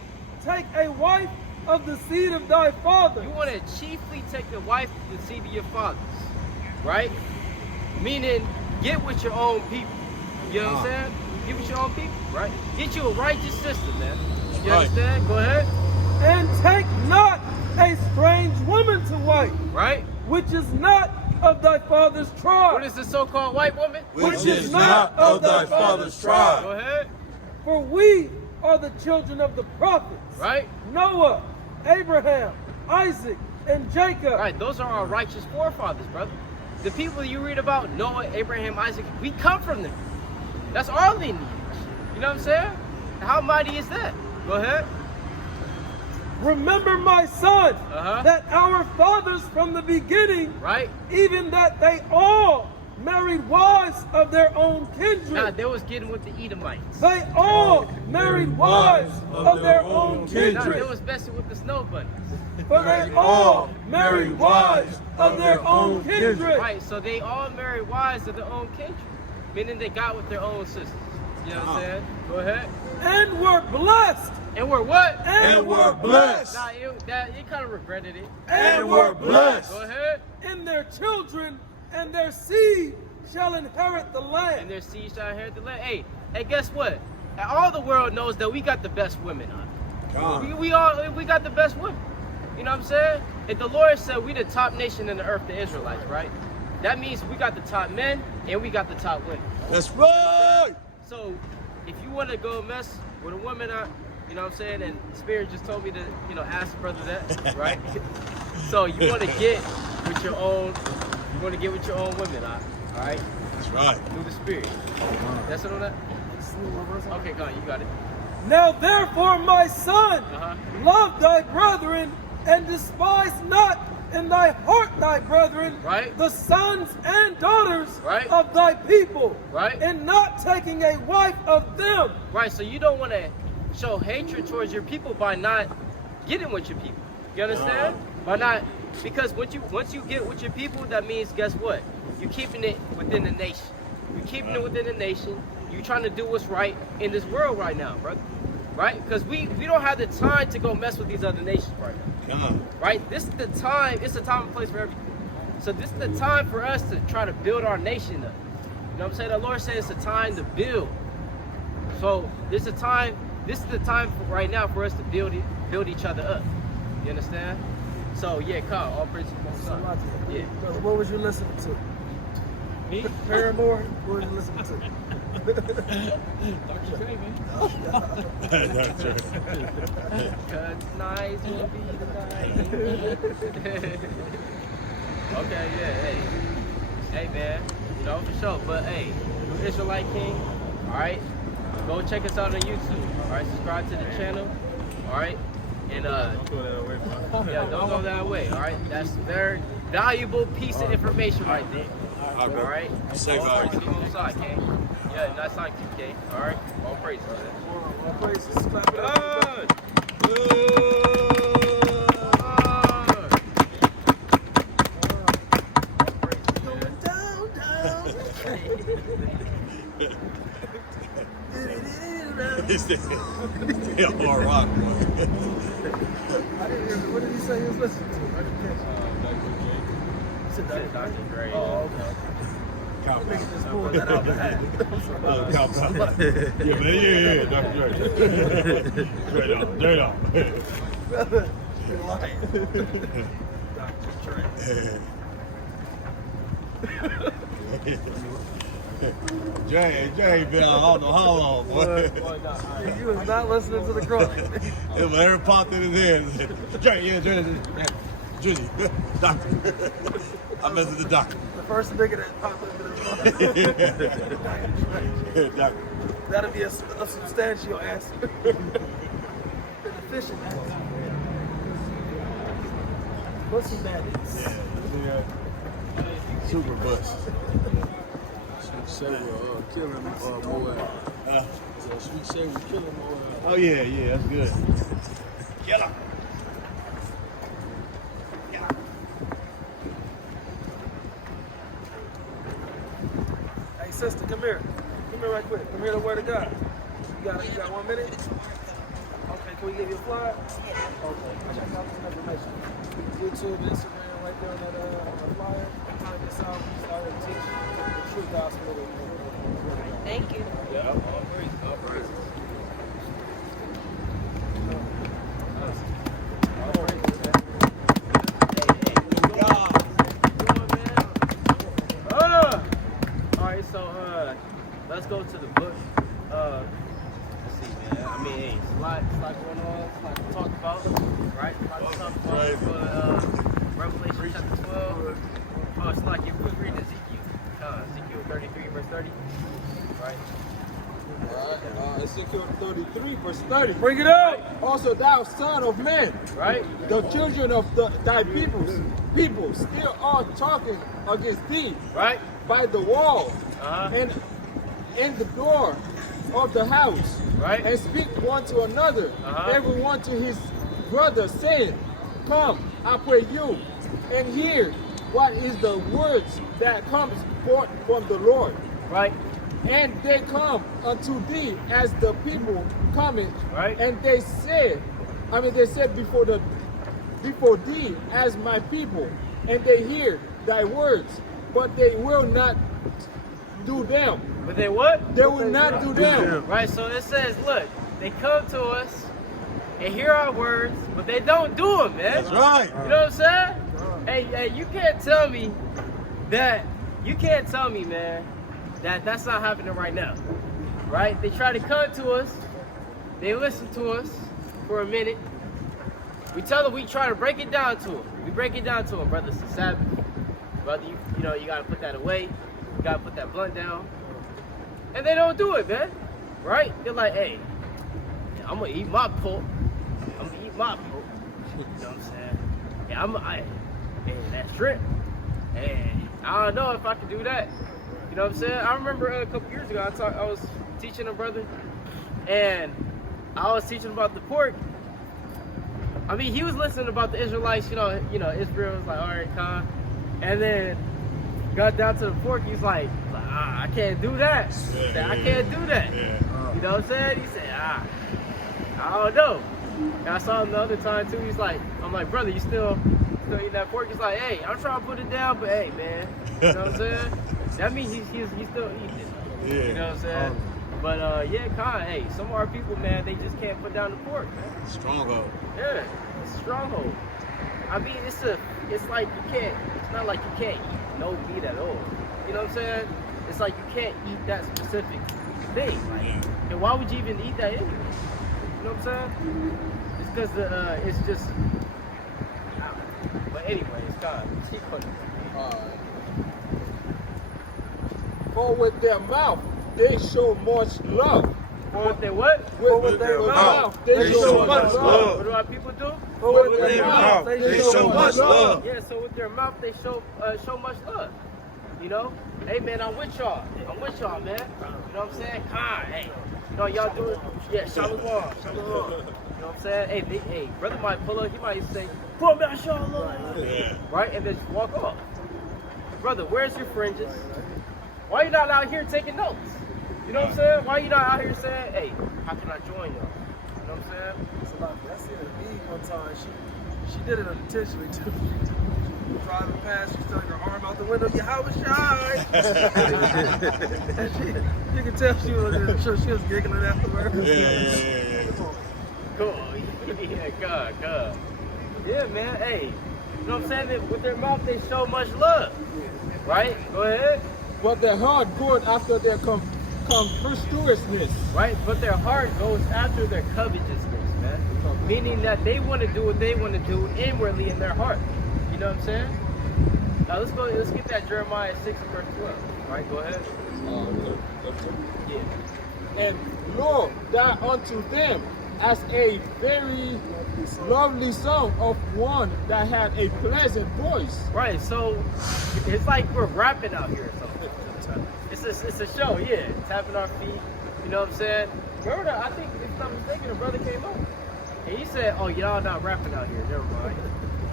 take a wife of the seed of thy father. You want to chiefly take the wife of the seed of your fathers, right? Meaning, get with your own people. You know what I'm saying? Get with your own people, right? Get you a righteous sister, man. You understand? Go ahead. And take not a strange woman to wife, right? Which is not of thy father's tribe. What is the so-called white woman? Which is not of thy father's tribe. Go ahead. For we are the children of the prophets. Right. Noah, Abraham, Isaac, and Jacob. Right, those are our righteous forefathers, brother. The people you read about, Noah, Abraham, Isaac, we come from them. That's our lineage. You know what I'm saying? How mighty is that? Go ahead. Remember, my son, that our fathers from the beginning, right, even that they all married wives of their own kindred. Nah, they was getting with the Edomites. They all married wives of their own kindred. Nah, they was messing with the snow bunnies. For they all married wives of their own kindred. Right, so they all married wives of their own kindred. Meaning they got with their own sisters. You know what I'm saying? Go ahead. And were blessed. And we're what? And were blessed. Nah, you kind of regretted it. And were blessed. Go ahead. And their children and their seed shall inherit the land. And their seed shall inherit the land. Hey, guess what? All the world knows that we got the best women on. We got the best women. You know what I'm saying? And the Lord said we the top nation in the earth, the Israelites, right? That means we got the top men and we got the top women. That's right. So if you want to go mess with a woman, you know what I'm saying? And Spirit just told me to, ask the brother that, right? So you want to get with your own women, all right? That's right. Through the Spirit. That's it on that? Okay, go on, you got it. Now therefore, my son, love thy brethren, and despise not in thy heart thy brethren, right, the sons and daughters, right, of thy people, right, and not taking a wife of them. Right, so you don't want to show hatred towards your people by not getting with your people. You understand? By not, because once you get with your people, that means, guess what? You're keeping it within the nation. You're keeping it within the nation. You're trying to do what's right in this world right now, brother. Right? Because we don't have the time to go mess with these other nations right now. Right? This is the time, it's a time and place for everything. So this is the time for us to try to build our nation up. You know what I'm saying? The Lord said it's a time to build. So this is a time this is the time right now for us to build each other up. You understand? So yeah, Kyle, all praise to the Most High. Yeah. What was you listening to? Me? Paramore? What was you listening to? Dr. Dre, man. Cause tonight will be the night. Okay, yeah, hey man, you know, for sure. But hey, Israelite King, all right, go check us out on YouTube. All right, subscribe to the channel. All right, and Don't go that way, bro. yeah, don't go that way. All right, that's a very valuable piece of information right there. All right, Say all value. praise to the Most High, King. Yeah, nice talking to you, King. All right, all praise, brother. All praises. Clap it up. Yeah, hard rock, boy. I didn't hear. What did he say he was listening to? I didn't catch it. Dr. Dre. Oh, okay. Cowboy. Just pulled that out the hat. Cowboy. Yeah, man, yeah, Dr. Dre. Straight up. Brother, you're lying. Dr. Dre. Jay ain't been out, I don't know how long, boy. You was not listening to the cross. Yeah, but every popped in his head. Jay, Judy, doctor. I messed with the doctor. The first nigga that popped up in his mouth. Doctor. That'll be a substantial answer. An efficient answer. What's his name? Super bus. Say we're killing Moab. Sweet say we're killing Moab. Oh yeah, that's good. Yellow. Hey sister, come here. Come here right quick. Come here to Word of God. You got 1 minute? Okay, can we give you a flyer? Okay, check out some information. YouTube, Instagram, right there on that flyer. Find this out. Start to teach the true gospel. Thank you. Yeah, all praise, all praise. Alright, so let's go to the book. Let's see, man. I mean, hey, it's a lot going on, it's a lot to talk about, right? A lot to talk about. Revelation chapter 12. Oh, it's like if we read Ezekiel 33, verse 30. Right? Alright, Ezekiel 33, verse 30. Bring it up! Also, thou son of man, Right? the children of thy people still are talking against thee Right? by the wall Uh-huh. and in the door of the house, Right? and speak one to another, Uh-huh. everyone to his brother, saying, Come, I pray you, and hear what is the words that comes forth from the Lord. Right? And they come unto thee as the people coming, Right. and they said before thee as my people, and they hear thy words, but they will not do them. But they what? They will not do them. Right, so it says, look, they come to us and hear our words, but they don't do them, man. That's right. You know what I'm saying? Hey, you can't tell me, man, that that's not happening right now. Right? They try to come to us, they listen to us for a minute. We tell them, we try to break it down to them. We break it down to them, brother, it's the Sabbath. Brother, you gotta put that away. You gotta put that blunt down. And they don't do it, man. Right? They're like, hey, I'm gonna eat my pork. I'm gonna eat my pork. You know what I'm saying? Yeah, hey, that shrimp. Hey, I don't know if I can do that. You know what I'm saying? I remember a couple years ago, I was teaching a brother, and I was teaching about the pork. I mean, he was listening about the Israelites, you know, Israel was like, all right, Khan. And then got down to the pork, he's like, I can't do that. He said, I can't do that. Yeah. You know what I'm saying? He said, I don't know. And I saw him the other time too. He's like, I'm like, brother, you still eating that pork? He's like, hey, I'm trying to put it down, but hey, man, you know what I'm saying? That means he's still eating it. Yeah. You know what I'm saying? But yeah, Khan, hey, some of our people, man, they just can't put down the pork, man. Stronghold. Yeah, it's a stronghold. I mean, it's like you can't, it's not like you can't eat no meat at all. You know what I'm saying? It's like you can't eat that specific thing. Like, and why would you even eat that anyway? You know what I'm saying? It's because it's just, but anyway, it's God. Keep going. For with their mouth they show much love. For with their what? With their mouth they show much love. What do our people do? With their mouth they show much love. Yeah, so with their mouth they show much love. You know? Hey man, I'm with y'all. I'm with y'all, man. You know what I'm saying? Khan, hey. You know, y'all do it. Yeah, shalom. Shalom. You know what I'm saying? Hey, brother might pull up, he might say, "Bro, man, shalom." Yeah. Right? And then just walk off. Brother, where's your fringes? Why you not out here taking notes? You know what I'm saying? Why you not out here saying, "Hey, how can I join y'all?" You know what I'm saying? It's a lot. I seen a Eve one time. She did it unintentionally too. Driving past, she's throwing her arm out the window. Yeah, how was shy? And you can tell she was giggling afterwards. Yeah. Cool. Yeah, God. Yeah, man. Hey, you know what I'm saying? That with their mouth they show much love. Right? Go ahead. But their heart goeth after their tempestuousness. Right? But their heart goes after their covetousness, man. Meaning that they want to do what they want to do inwardly in their heart. You know what I'm saying? Now let's get that Jeremiah 6 and verse 12. Right? Go ahead. Yeah. And lo, that unto them as a very lovely song of one that had a pleasant voice. Right, so it's like we're rapping out here or something. It's a show, yeah. Tapping our feet, you know what I'm saying? Remember that, I think, if I'm not mistaken, a brother came up and he said, "Oh, y'all not rapping out here, never mind."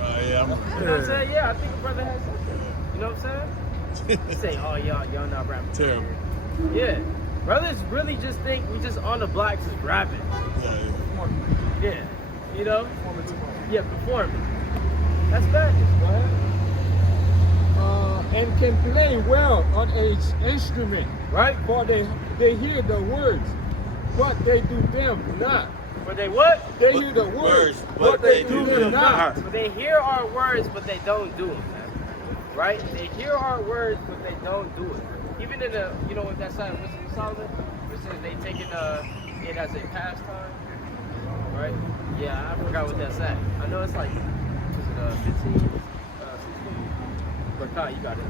Yeah. You know what I'm saying? Yeah, I think a brother had something. You know what I'm saying? He say, "Oh, y'all not rapping out Terrible. here." Yeah. Brothers really just think we just on the blocks just rapping. Yeah. You know? Yeah, performing. That's madness. Go ahead. And can play well on an instrument, Right? for they hear the words, but they do them not. But they what? They hear the words, but they do them not. But they hear our words, but they don't do them. Right? They hear our words, but they don't do it. Even in the, you know, what that side of Wisdom of Solomon, it says they taking it as a pastime. Right? Yeah, I forgot what that's at. I know it's like, was it 15, 16? But Kai, you got it.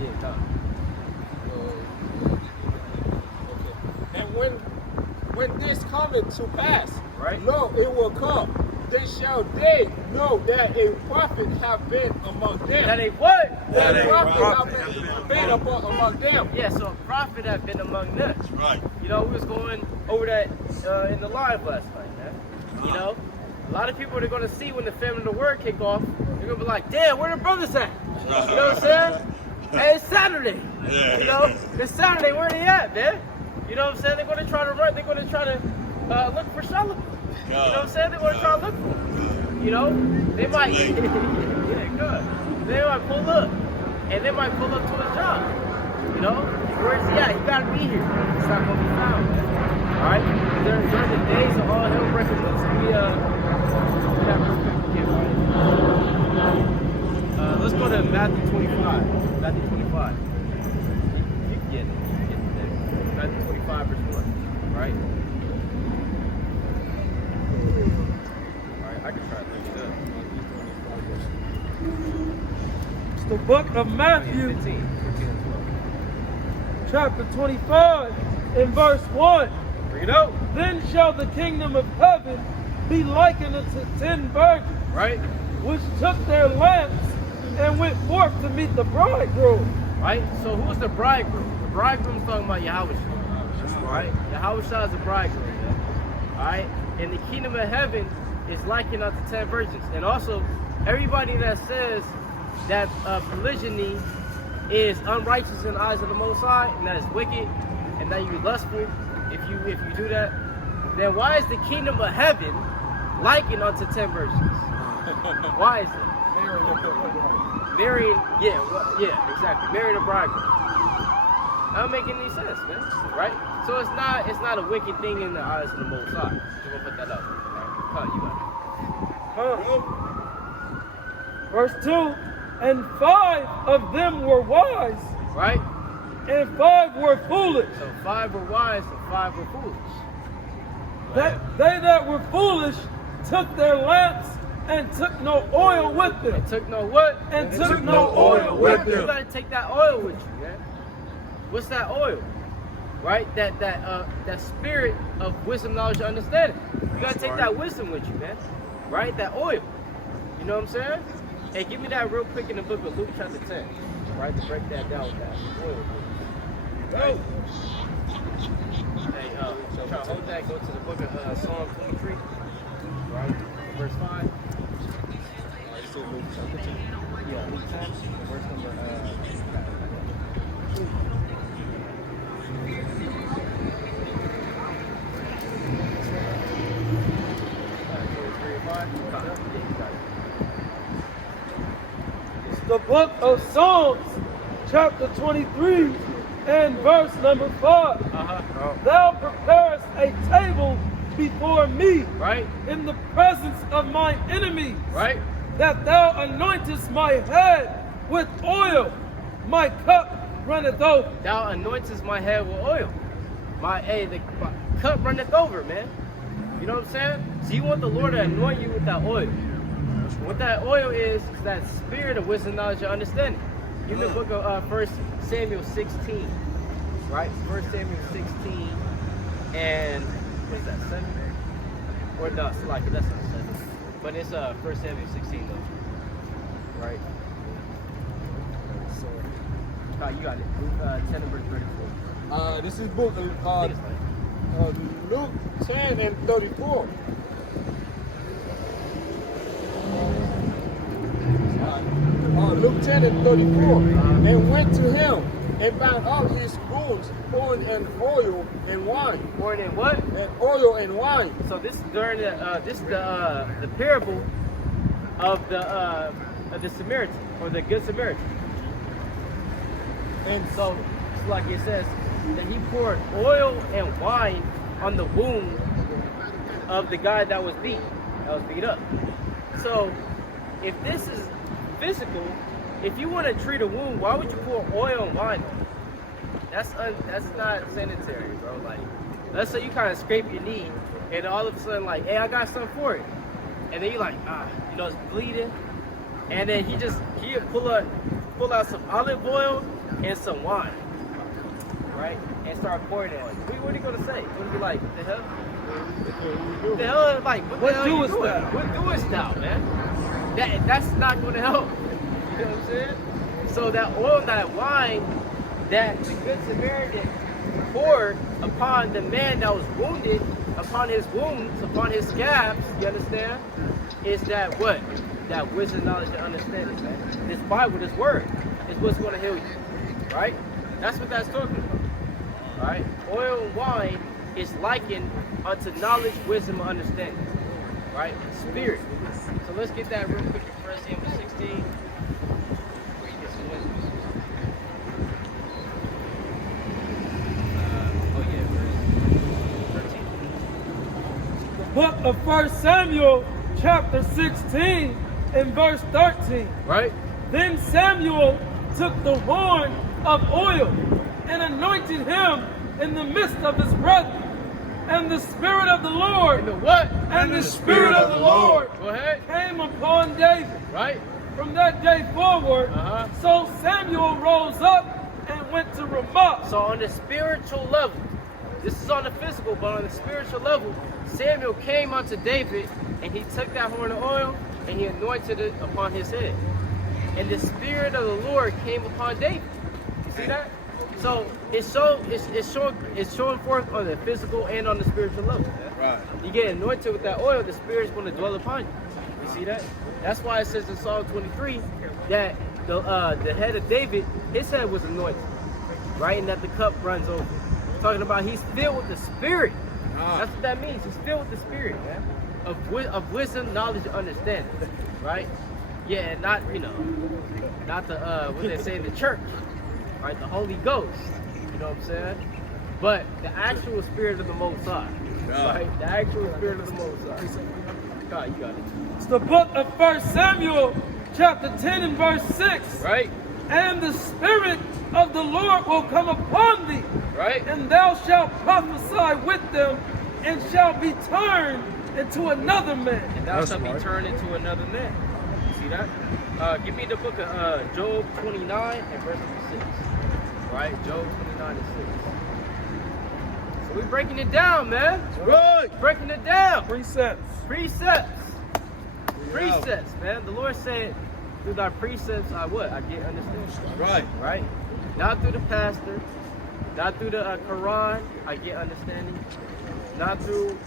Yeah, Kai. And when this cometh to pass, Right. lo, it will come. Then shall they know that a prophet have been among them. That ain't what? That a prophet have been among them. Yeah, so a prophet have been among them. That's right. You know, we was going over that in the live last night, man. You know, a lot of people are going to see when the famine of the word kick off, they're going to be like, "Damn, where the brothers at?" You know what I'm saying? Hey, it's Saturday. Yeah. You know, it's Saturday, where they at, man? You know what I'm saying? They're going to try to run, they're going to try to look for Solomon. You know what I'm saying? They're going to try to look for him. You know, they might, yeah, good. They might pull up, and they might pull up to his job. You know, where's he at? He got to be here. It's not going to be found, man. All right? During the days of all hell breaking loose, let's go to Matthew 25. Matthew 25. You can get it. You can get it there. Matthew 25, verse 1. Right? Alright, I can try to look it up. It's the book of Matthew, 15 and 12. chapter 25, and verse 1. Bring it out. Then shall the kingdom of heaven be likened unto 10 virgins, Right? which took their lamps and went forth to meet the bridegroom. Right? So who's the bridegroom? The bridegroom's talking about Yahweh. Right? Yahweh is the bridegroom. Man. Alright? And the kingdom of heaven is likened unto 10 virgins. And also, everybody that says that polygyny is unrighteous in the eyes of the Most High, and that is wicked, and that you lustful, if you do that, then why is the kingdom of heaven likened unto 10 virgins? Why is it? Marrying, yeah, exactly. Marrying a bridegroom. That don't make any sense, man. Right? So it's not a wicked thing in the eyes of the Most High. We're gonna put that up. Right? You got it. Verse 2, and 5 of them were wise, Right? and 5 were foolish. So 5 were wise and 5 were foolish. They that were foolish took their lamps and took no oil with them. And took no what? And took no oil with You them. gotta take that oil with you, man. What's that oil? Right? That spirit of wisdom, knowledge, and understanding. You gotta take that wisdom with you, man. Right? That oil. You know what I'm saying? Hey, give me that real quick in the book of Luke chapter 10. Right? To break that down with that oil. Right? Hey, try to hold that, go to the book of Psalm 23. Right? Verse 5. It's in Luke chapter 10. Yeah, Luke 10, verse number 2. It's the book of Psalms, chapter 23, and verse number 5. Thou preparest a table before me, Right? in the presence of my enemies. Right? That thou anointest my head with oil, my cup runneth over. Thou anointest my head with oil. My cup runneth over, man. You know what I'm saying? So you want the Lord to anoint you with that oil. What that oil is that spirit of wisdom, knowledge, and understanding. In the book of 1 Samuel 16, right? 1 Samuel 16, and what's that, 7? Or no, it's like that's not 7. But it's 1 Samuel 16 though. Right? So, you got it. Luke 10 and verse 34. This is book I think it's like, Luke 10 and 34. Luke 10 and 34. And went to him and bound up his wounds, pouring in oil and wine. pouring in what? And oil and wine. So this is during the parable of the Samaritan, or the Good Samaritan. And So it's like it says that he poured oil and wine on the wound of the guy that was beat up. So if this is physical, if you want to treat a wound, why would you pour oil and wine on it? That's not sanitary, bro. Like, let's say you kind of scrape your knee, and all of a sudden, like, hey, I got something for it, and then you're like, it's bleeding, and then he'll pull out some olive oil and some wine, right, and start pouring it on you. What are you gonna say? You're gonna be like, what the hell? What the hell? Like, what the hell you doest doing? thou? What doest thou, man? That's not gonna help. You know what I'm saying? So that oil, that wine, that the Good Samaritan poured upon the man that was wounded, upon his wounds, upon his scabs, you understand? Is that what? That wisdom, knowledge, and understanding, man. This Bible, this word, is what's going to heal you, right? That's what that's talking about, right? Oil and wine is likened unto knowledge, wisdom, and understanding, right? Spirit. So let's get that real quick in 1 Samuel 16. Book of 1 Samuel, chapter 16, and verse 13. Right? Then Samuel took the horn of oil and anointed him in the midst of his brethren. And the Spirit of the Lord, And the what? and the Spirit of the Lord Go ahead. came upon David. Right? From that day forward, so Samuel rose up and went to Ramah. So on the spiritual level, this is on the physical, but on the spiritual level, Samuel came unto David, and he took that horn of oil, and he anointed it upon his head. And the Spirit of the Lord came upon David. You see that? So it's showing forth on the physical and on the spiritual level. Right. You get anointed with that oil, the Spirit's going to dwell upon you. You see that? That's why it says in Psalm 23 that the head of David, his head was anointed, right? And that the cup runs over. Talking about he's filled with the Spirit. That's what that means. He's filled with the Spirit, man. Of wisdom, knowledge, and understanding, right? Yeah, not the what they say in the church, right? The Holy Ghost. You know what I'm saying? But the actual spirit of the Most High, right? The actual spirit of the Most High. God, you got it. It's the book of 1 Samuel, chapter 10 and verse 6. Right? And the Spirit of the Lord will come upon thee, Right? and thou shalt prophesy with them, and shalt be turned into another man. And thou shalt be turned into another man. You see that? Give me the book of Job 29 and verse 6. Right? Job 29 and 6. So we're breaking it down, man. Right. Breaking it down. Precepts. Precepts. Precepts, man. The Lord said, through thy precepts, I get understanding. Right. Right? Not through the pastor, not through the Quran, I get understanding. Not through,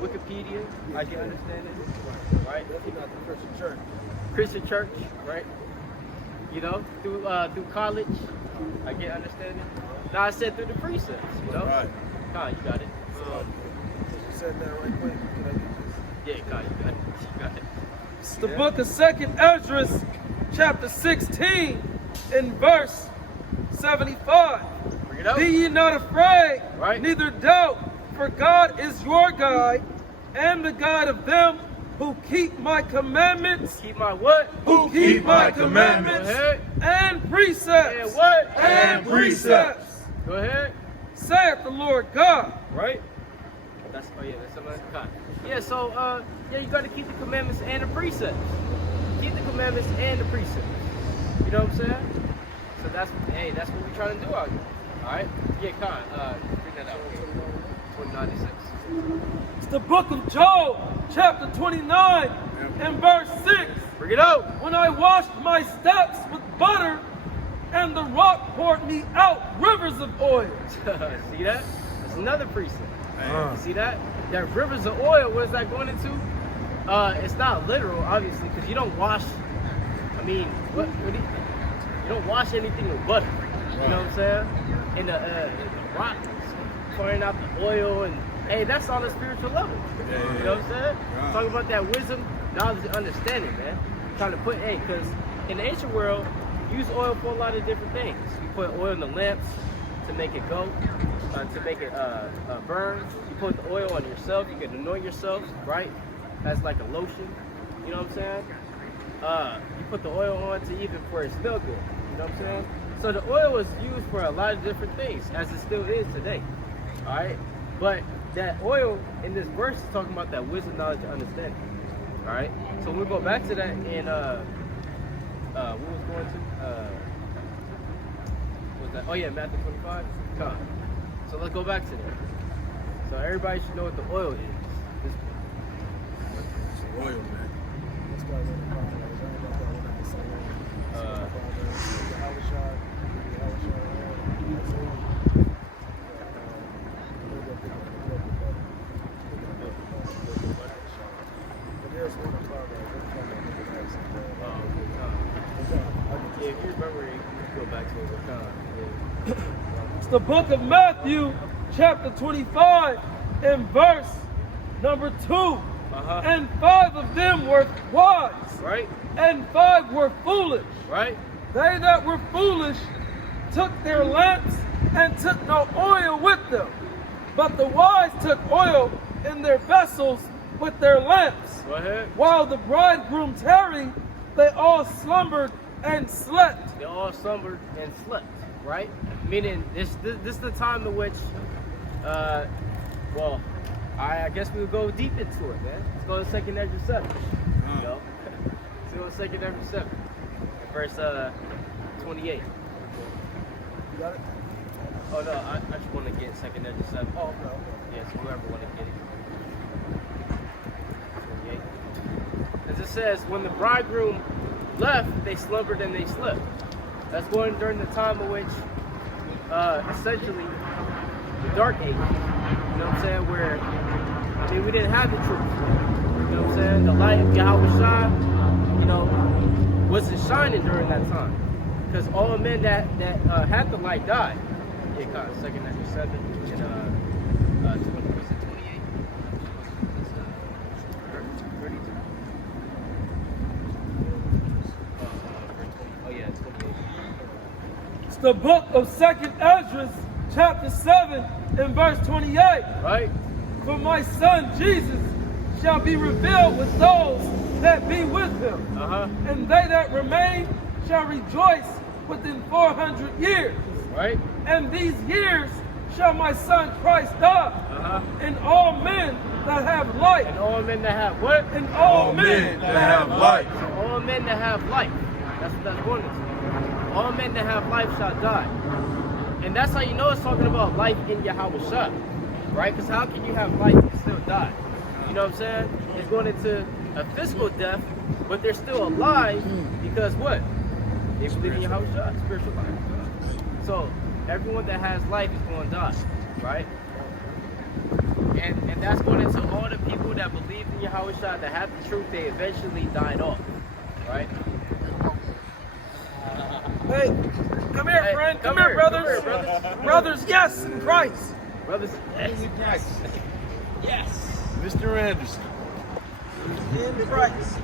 Wikipedia, I get understanding. Right? Definitely not the Christian church. Christian church, right? Through college, I get understanding. Now I said through the precepts, Right. Kai, you got it. You said that right quick. Can I get this? Yeah, Kai, you got it. You got it. It's the book of 2nd Ezra, chapter 16, in verse 75. Bring it up. Be ye not afraid, Right. neither doubt, for God is your guide, and the guide of them who keep my commandments, Keep my what? who keep my Go commandments, ahead. and precepts, And what? and precepts, Go ahead. saith the Lord God. Right? That's something like that. Yeah, so you gotta keep the commandments and the precepts. Keep the commandments and the precepts. You know what I'm saying? So that's what we're trying to do out here. Alright? Yeah, Khan, bring that out. 29:6. It's the book of Job, chapter 29, and verse 6. Bring it out. When I washed my steps with butter, and the rock poured me out rivers of oil. See that? That's another precept. You see that? That rivers of oil, what is that going into? It's not literal, obviously, because you don't wash. I mean, you don't wash anything with butter. You know what I'm saying? And the rock pouring out the oil, and hey, that's on a spiritual level. You know what I'm saying? Talking about that wisdom, knowledge, and understanding, man. Trying to put, because in the ancient world, you use oil for a lot of different things. You put oil in the lamps to make it go, to make it burn. You put the oil on yourself, you can anoint yourself, right? As like a lotion. You know what I'm saying? You put the oil on to even for it smell good. You know what I'm saying? So the oil is used for a lot of different things, as it still is today. All right? But that oil in this verse is talking about that wisdom, knowledge, and understanding. All right? So we'll go back to that in, what was going to? What was that? Oh yeah, Matthew 25. Come. So let's go back to that. So everybody should know what the oil is. Oil, man. Yeah, if you remember, you can go back to it one time. Yeah. It's the book of Matthew, chapter 25, and verse number 2. And 5 of them were wise, Right? and 5 were foolish. Right? They that were foolish took their lamps and took no oil with them. But the wise took oil in their vessels with their lamps. Go ahead. While the bridegroom tarried, they all slumbered and slept. They all slumbered and slept. Right? Meaning, this is the time in which, I guess we'll go deep into it, man. Let's go to 2nd Ezra 7. You know? Let's go to 2nd Ezra 7. Verse 28. You got it? Oh no, I just want to get 2nd Ezra 7. Oh, no. Yes, whoever want to get it. 28. As it says, when the bridegroom left, they slumbered and they slept. That's going during the time in which, essentially, the Dark Age. You know what I'm saying? Where, we didn't have the truth. You know what I'm saying? The light of Yahweh Shai, wasn't shining during that time. Because all the men that had the light died. Yeah, kind of 2nd Ezra 7 and 20, was it 28? It's 32. Oh yeah, 28. It's the book of 2nd Ezra, chapter 7 and verse 28. Right? For my son Jesus shall be revealed with those that be with him. And they that remain shall rejoice within 400 years. Right? And these years shall my son Christ die. And all men that have life. And all men that have what? And all men that have life. All men that have life. That's what that's going into. All men that have life shall die. And that's how you know it's talking about life in Yahushua. Right? Because how can you have life and still die? You know what I'm saying? It's going into a physical death, but they're still alive because what? They believe in Yahushua, spiritual life. So everyone that has life is going to die, right? And that's going into all the people that believe in Yahushua, that have the truth, they eventually died off, right? Hey, come here, Hey, friend. come Come here, here, brothers. come here, brothers. Brothers, yes, in Christ. Brothers, yes. Yes. Mr. Anderson. In Christ.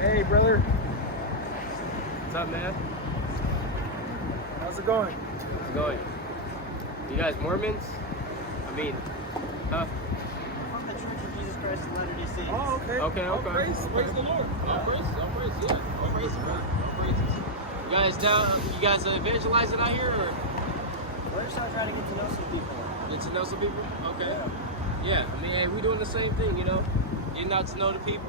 Hey, brother. What's up, man? How's it going? How's it going? You guys Mormons? I mean, huh? From the Church of Jesus Christ of Latter-day Saints. Oh, okay. Okay, Oh, okay. praise the Lord. All praises, yeah. All praises, bro. All praises. You guys down? You guys evangelizing out here, or We're just trying to get to know some people. get to know some people? Okay. Yeah, I mean, hey, we doing the same thing, you know, getting out to know the people.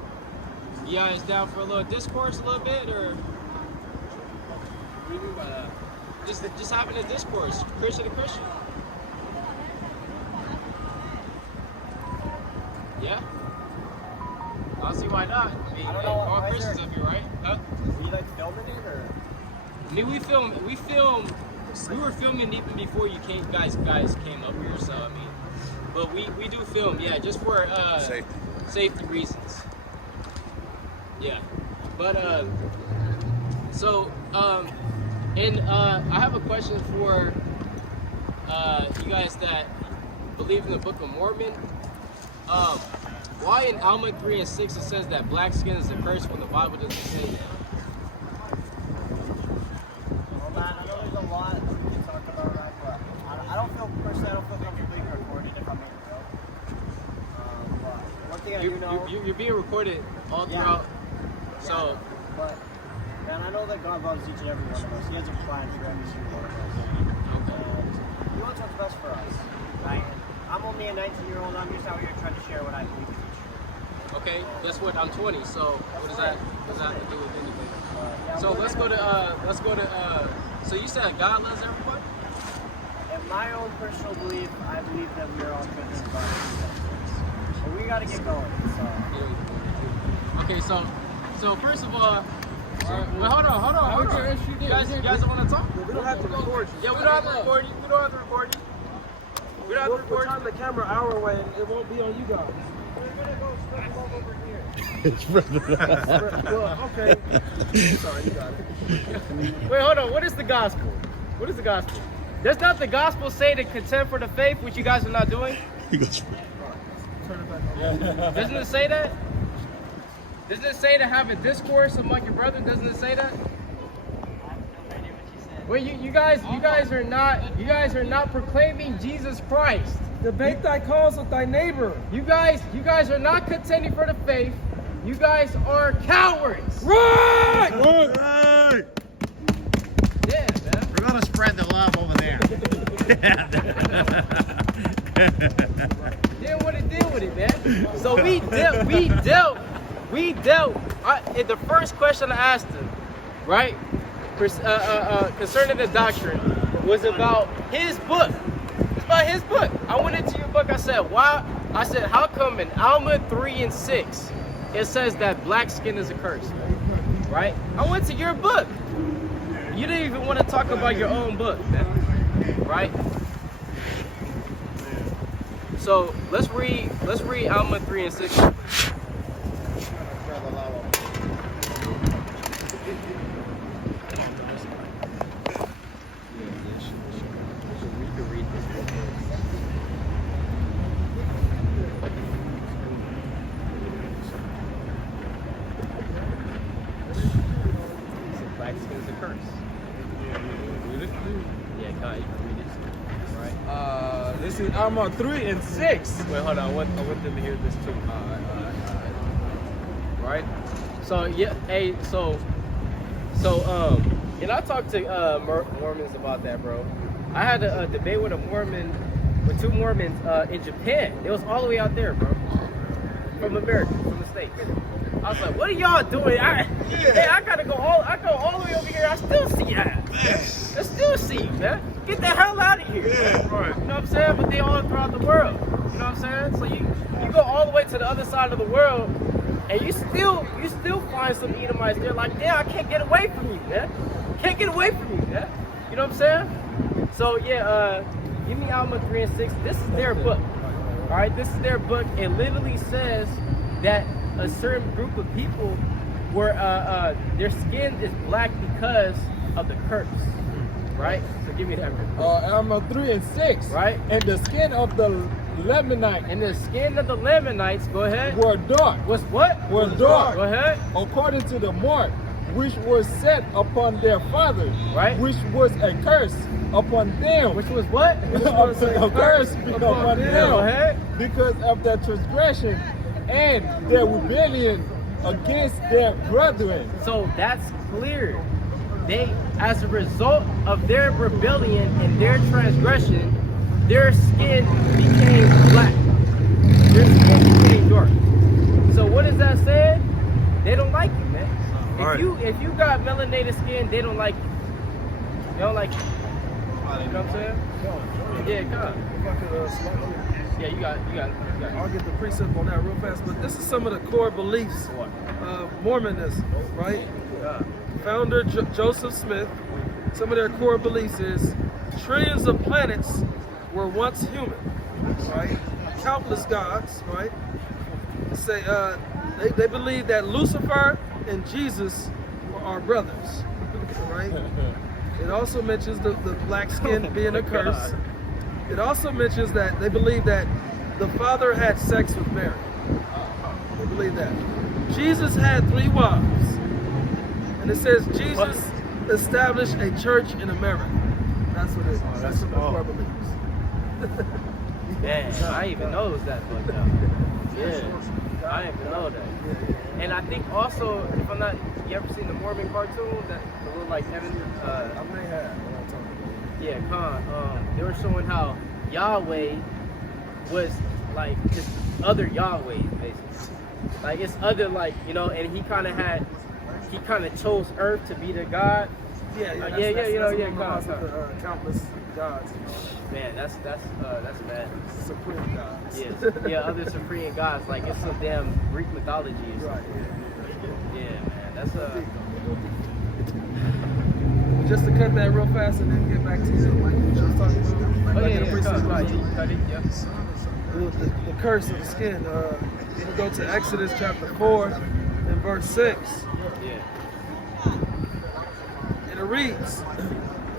You guys down for a little discourse, a little bit, or what do you mean by that? Just having a discourse, Christian to Christian. Yeah. I don't see why not. I mean, I don't hey, know, all why is Christians there- up here, right? Huh? Were you like filming it or? I mean, we were filming even before you guys came up here, so I mean, but we do film, yeah, just for safety reasons. Yeah, but I have a question for you guys that believe in the Book of Mormon. Why in Alma 3 and 6 it says that black skin is a curse when the Bible doesn't say that? Well, man, I know there's a lot we can talk about, right? But I don't feel comfortable being recorded if I'm being real. But one thing I do know. You're being recorded all throughout. So, but man, I know that God loves each and every one of us. He has a plan for every single one of us. And He wants what's best for us, right? I'm only a 19-year-old. I'm just out here trying to share what I believe to be true. okay, guess what? I'm 20. So what does that have to do with anything? Yeah, So we're let's go to. So you said God loves everyone? In my own personal belief, I believe that we are all children of God. But we got to get going. So. Okay, so first of all, well, hold on. You guys don't want to talk? We don't have to record you. Yeah, we don't have to record you. We don't have to record you. We don't have to We'll record turn you. the camera our way and it won't be on you guys. We're going to go straight over here. Well, okay. Sorry, you got it. Wait, hold on. What is the gospel? What is the gospel? Does not the gospel say to contend for the faith, which you guys are not doing? He goes, Turn it back on. Doesn't it say that? Doesn't it say to have a discourse among your brethren? Doesn't it say that? Well, you guys are not proclaiming Jesus Christ. Debate thy cause with thy neighbor. You guys are not contending for the faith. You guys are cowards. Right! hey! Yeah, man. We're gonna spread the love over there. Didn't want to deal with it, man. So we dealt. The first question I asked him, right, concerning the doctrine, was about his book. It's about his book. I went into your book. I said, why? I said, how come in Alma 3 and 6 it says that black skin is a curse? Right? I went to your book. You didn't even want to talk about your own book, man. Right? So let's read Alma 3 and 6. Black skin is a curse. This is Alma 3 and 6. Wait, hold on. I want them to hear this too. Right? So yeah, hey, so and I talked to Mormons about that, bro. I had a debate with two Mormons in Japan. It was all the way out there, bro. From America, from the States. I was like, what are y'all doing? I go all the way over here. I still see that. I still see you, man. Get the hell out of here. Yeah. Right. You know what I'm saying? But they all throughout the world. You know what I'm saying? So you go all the way to the other side of the world, and you still find some Edomites. They're like, yeah, I can't get away from you, man. Can't get away from you, man. You know what I'm saying? So yeah, give me Alma 3 and 6. This is their book. All right, this is their book. It literally says that a certain group of people were their skin is black because of the curse. Right? So give me that. Alma 3 and 6. Right? And the skin of the Lamanites. And the skin of the Lamanites, go ahead. Were dark. Was what? Were dark. Go ahead. According to the mark which was set upon their fathers. Right? Which was a curse upon them. Which was what? A curse upon them. Go ahead. Because of their transgression and their rebellion against their brethren. So that's clear. They, as a result of their rebellion and their transgression, their skin became black. Their skin became dark. So what does that say? They don't like you, man. If you got melanated skin, they don't like you. They don't like you. You know what I'm saying? Yeah, come on. If I could slide here. Yeah, you got it. I'll get the precept on that real fast, but this is some of the core beliefs of Mormonism, right? Founder Joseph Smith, some of their core beliefs is trillions of planets were once human, right? Countless gods, right? Say they believe that Lucifer and Jesus were our brothers, right? It also mentions the black skin being a curse. It also mentions that they believe that the Father had sex with Mary. They believe that. Jesus had 3 wives. And it says Jesus established a church in America. That's what it is. That's what the core believes. Damn, I didn't even know it was that book now. Yeah, I didn't even know that. And I think also, if I'm not, you ever seen the Mormon cartoon? That the little like Evan. I may have. Yeah, they were showing how Yahweh was like just other Yahweh, basically. Like it's other, like, you know, and he kind of chose Earth to be the God. Countless gods. Man, that's mad. Supreme gods. Yeah, other supreme gods. Like it's some damn Greek mythology. Right. Yeah, man, that's Just to cut that real fast and then get back to what you were just talking about. The curse of the skin. We go to Exodus chapter 4 and verse 6. Yeah. And it reads,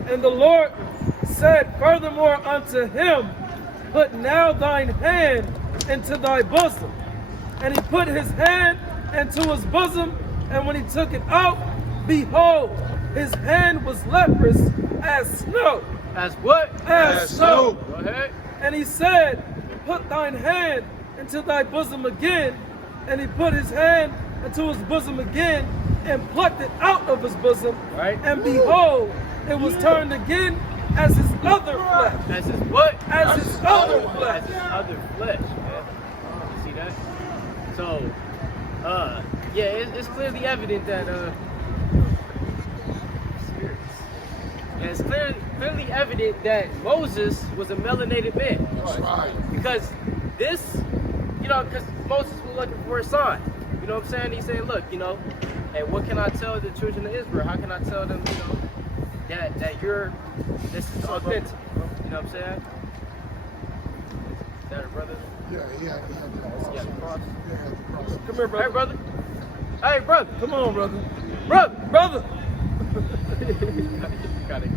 and the Lord said furthermore unto him, put now thine hand into thy bosom. And he put his hand into his bosom, and when he took it out, behold, his hand was leprous as snow. As what? As snow. Go ahead. And he said, put thine hand into thy bosom again. And he put his hand into his bosom again and plucked it out of his bosom. Right. And behold, it was turned again as his other flesh. As his what? As his other flesh. As his other flesh, man. You see that? So, yeah, it's clearly evident that, it's clearly evident that Moses was a melanated man. Right. Because this, you know, because Moses was looking for a sign. You know what I'm saying? He's saying, look, you know, hey, what can I tell the children of Israel? How can I tell them, you know, that this is authentic? You know what I'm saying? Is that a brother? Yeah, he had the cross. Come here, brother. Hey, brother. Hey, brother. Come on, brother. Brother. Gotta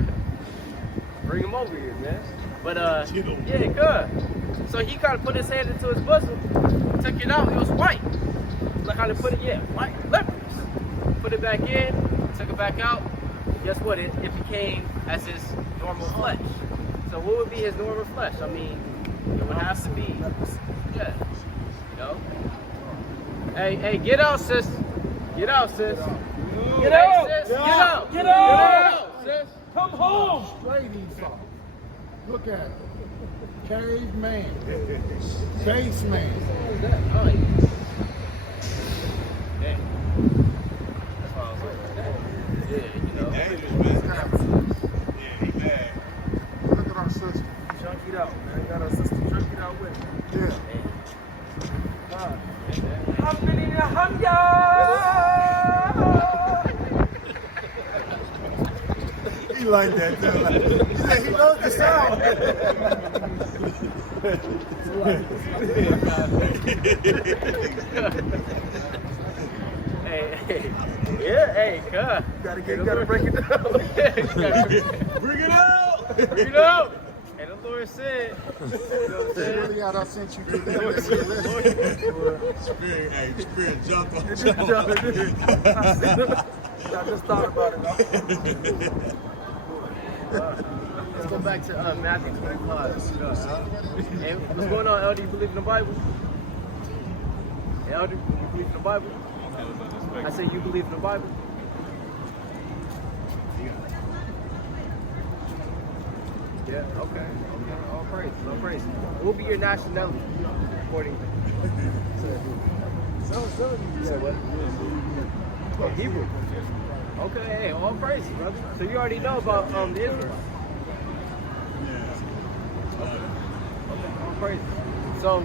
bring him over here, man. But yeah, good. So he kind of put his hand into his bosom, took it out. It was white. Like kind of put it, white, leprous. Put it back in, took it back out. Guess what? It became as his normal flesh. So what would be his normal flesh? I mean, it would have to be, yeah, you know. Hey, get out, sis. Get out, sis. Get out! Sis, Get get out! out. Get Get out! out, sis. Come home! Straight Esau. Look at it. Caveman. Baseman. Oh, yeah. Dang. That's why I was like, yeah, you know. Dangerous, man. Yeah, he mad. Look at our sister. Chunk it out, man. Got our sister chunk it out with him. Yeah. He like that too. Like, he said he knows the sound. Hey, yeah, hey, God. You gotta break it down. Bring it out. Bring it out. And the Lord said, you know what I'm saying? Really God, I sent you to them. Spirit, hey, spirit jumped on. I just thought about it. Let's go back to Matthew 25. Hey, what's going on, Elder? You believe in the Bible? Hey, Elder, you believe in the Bible? I say you believe in the Bible? Yeah, okay. All praise, all praise. What will be your nationality according to say what? Oh, Hebrew. Okay, hey, all praise, brother. So you already know about the Israelites. Okay, all praise. So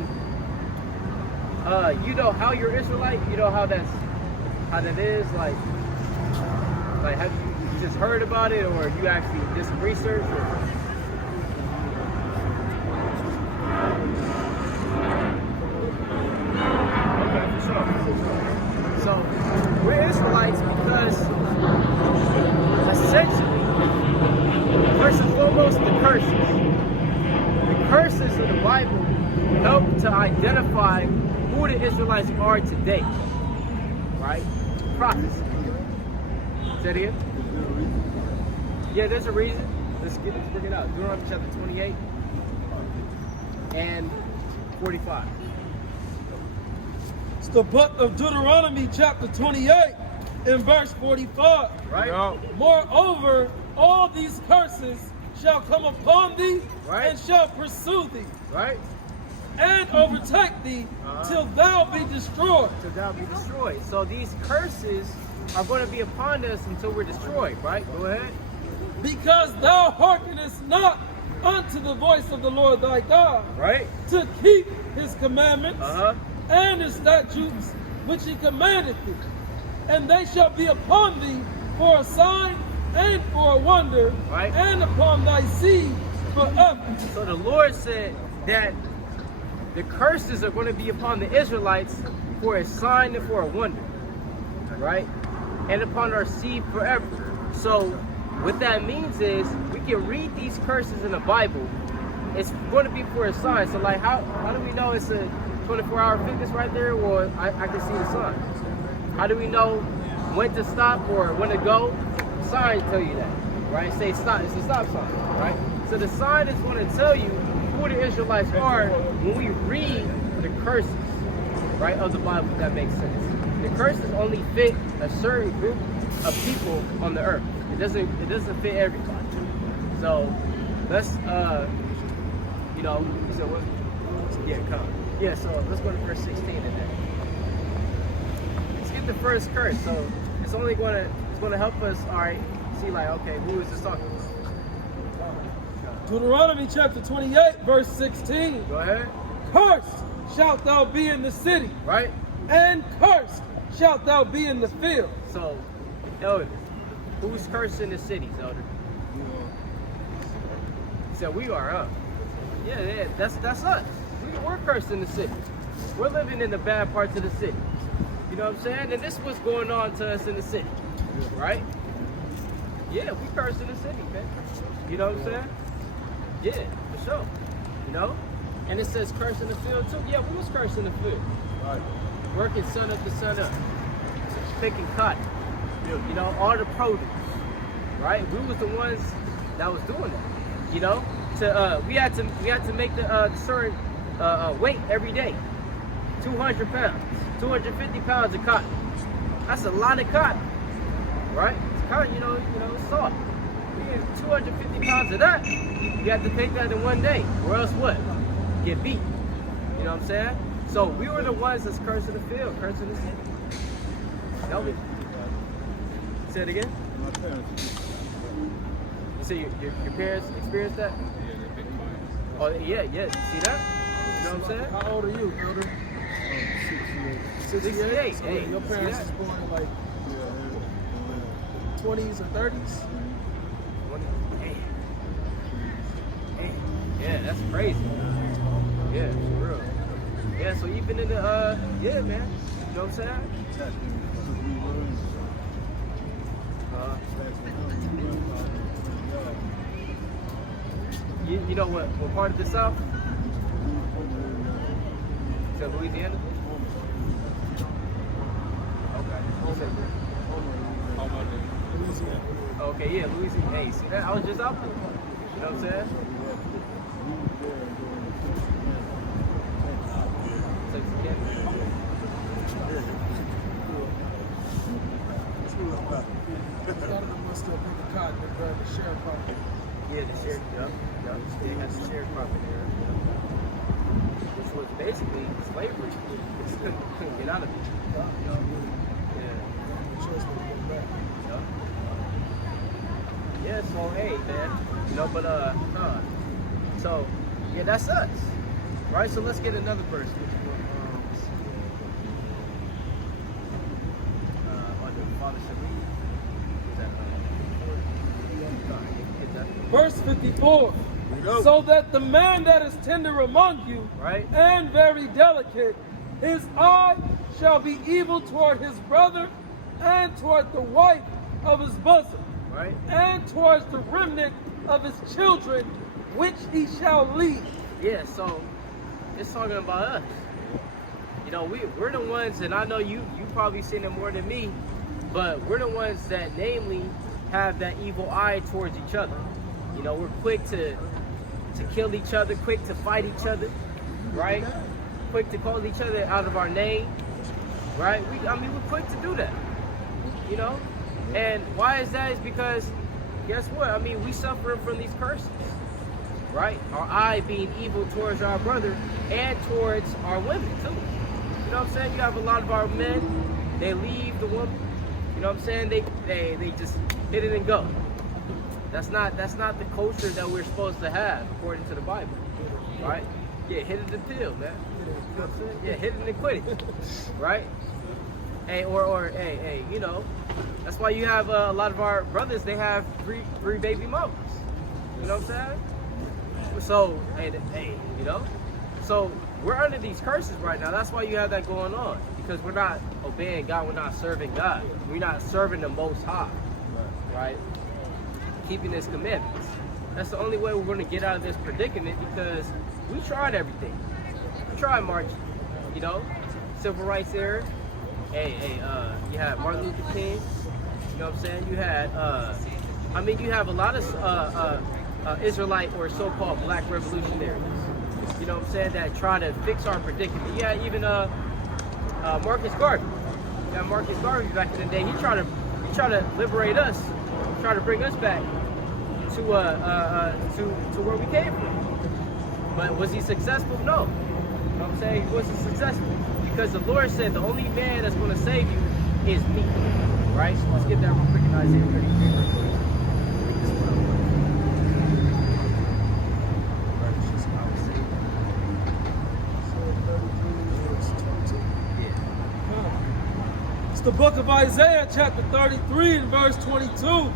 you know how you're Israelite, you know how that is, like have you just heard about it, or you actually did some research, or? So we're Israelites because essentially, first and foremost, the curses of the Bible help to identify who the Israelites are today, right? Prophecy. Is that it? Yeah, there's a reason. Let's bring it out. Deuteronomy chapter 28 and 45. It's the book of Deuteronomy, chapter 28, in verse 45. Right? Moreover, all these curses shall come upon thee, Right. and shall pursue thee, Right? and overtake thee, till thou be destroyed. So thou be destroyed. So these curses are going to be upon us until we're destroyed, right? Go ahead. Because thou hearkenest not unto the voice of the Lord thy God, Right? to keep his commandments and his statutes which he commanded thee. And they shall be upon thee for a sign and for a wonder, Right. and upon thy seed forever. So the Lord said that the curses are going to be upon the Israelites for a sign and for a wonder, right? And upon our seed forever. So what that means is we can read these curses in the Bible. It's going to be for a sign. So like how do we know it's a 24-hour fitness right there, or I can see the sign? How do we know when to stop or when to go? The sign tell you that, right? Say stop, it's a stop sign, right? So the sign is going to tell you who the Israelites are when we read the curses, right, of the Bible, if that makes sense. The curses only fit a certain group of people on the earth. It doesn't fit everybody. So let's you know, so what? Yeah, come. Yeah, so let's go to verse 16 today. Let's get the first curse. So it's gonna help us, all right, see like, okay, who is this talking about? Deuteronomy chapter 28, verse 16. Go ahead. Cursed shalt thou be in the city, Right? and cursed shalt thou be in the field. So, Elder, who's cursed in the cities, Elder? So we are, huh? Yeah, that's us. We're cursed in the city. We're living in the bad parts of the city. You know what I'm saying? And this is what's going on to us in the city, right? Yeah, we cursed in the city, man. You know what I'm saying? Yeah, for sure. You know? And it says curse in the field too. Yeah, we was cursed in the field. Right. Working sun up to sun up. Picking cotton. You know, all the produce. Right? We was the ones that was doing that. You know? we had to make the certain weight every day. 200 pounds, 250 pounds of cotton. That's a lot of cotton, right? It's cotton, it's soft. We get 250 pounds of that. You have to take that in one day, or else what? Get beat. You know what I'm saying? So we were the ones that's cursing the field, cursing the city. Help me. Say it again. My parents. You say your parents experienced that? Oh yeah. See that? You know what I'm saying? How old are you, Elder? 68. So Hey, your see parents that? was born in like 20s or 30s? Hey. Yeah, that's crazy. Yeah, for real. Yeah, so even in the yeah, man. You know what I'm saying? You know what part of the South? To Louisiana? Okay, yeah, Louisiana. Hey, see that? I was just out there. You know what I'm saying? Yeah, the sheriff, they had the sheriff property there, which was basically slavery. Just couldn't get out of it. Yeah, so hey, man, so yeah, that's us, right? So let's get another person. Verse 54. So that the man that is tender among you, right, and very delicate, his eye shall be evil toward his brother, and toward the wife of his bosom, right, and towards the remnant of his children, which he shall lead. Yeah, so it's talking about us. We're the ones, and I know you probably seen it more than me, but we're the ones that namely have that evil eye towards each other. We're quick to kill each other, quick to fight each other, right? Quick to call each other out of our name, right? We're quick to do that, And why is that? Is because, guess what? We suffering from these curses, right? Our eye being evil towards our brother and towards our women too. You know what I'm saying? You have a lot of our men, they leave the woman. You know what I'm saying? They just hit it and go. That's not the culture that we're supposed to have according to the Bible, right? Yeah, hit it and pill, man. You know what I'm saying? Yeah, hit it and quit it, right? Hey, hey, that's why you have a lot of our brothers. They have three baby mamas. You know what I'm saying? So, hey, so we're under these curses right now. That's why you have that going on, because we're not obeying God. We're not serving God. We're not serving the Most High, right? Keeping His commandments. That's the only way we're going to get out of this predicament, because we tried everything. We tried marching, civil rights era. Hey, you had Martin Luther King. You know what I'm saying? You had, you have a lot of Israelite or so-called black revolutionaries. You know what I'm saying? That try to fix our predicament. Yeah, even Marcus Garvey. You got Marcus Garvey back in the day. He tried to liberate us. Try to bring us back to where we came from. But was he successful? No. You know what I'm saying? He wasn't successful, because the Lord said the only man that's going to save you is me. Right? So let's get that real quick in Isaiah 33. It's the book of Isaiah, chapter 33 and verse 22.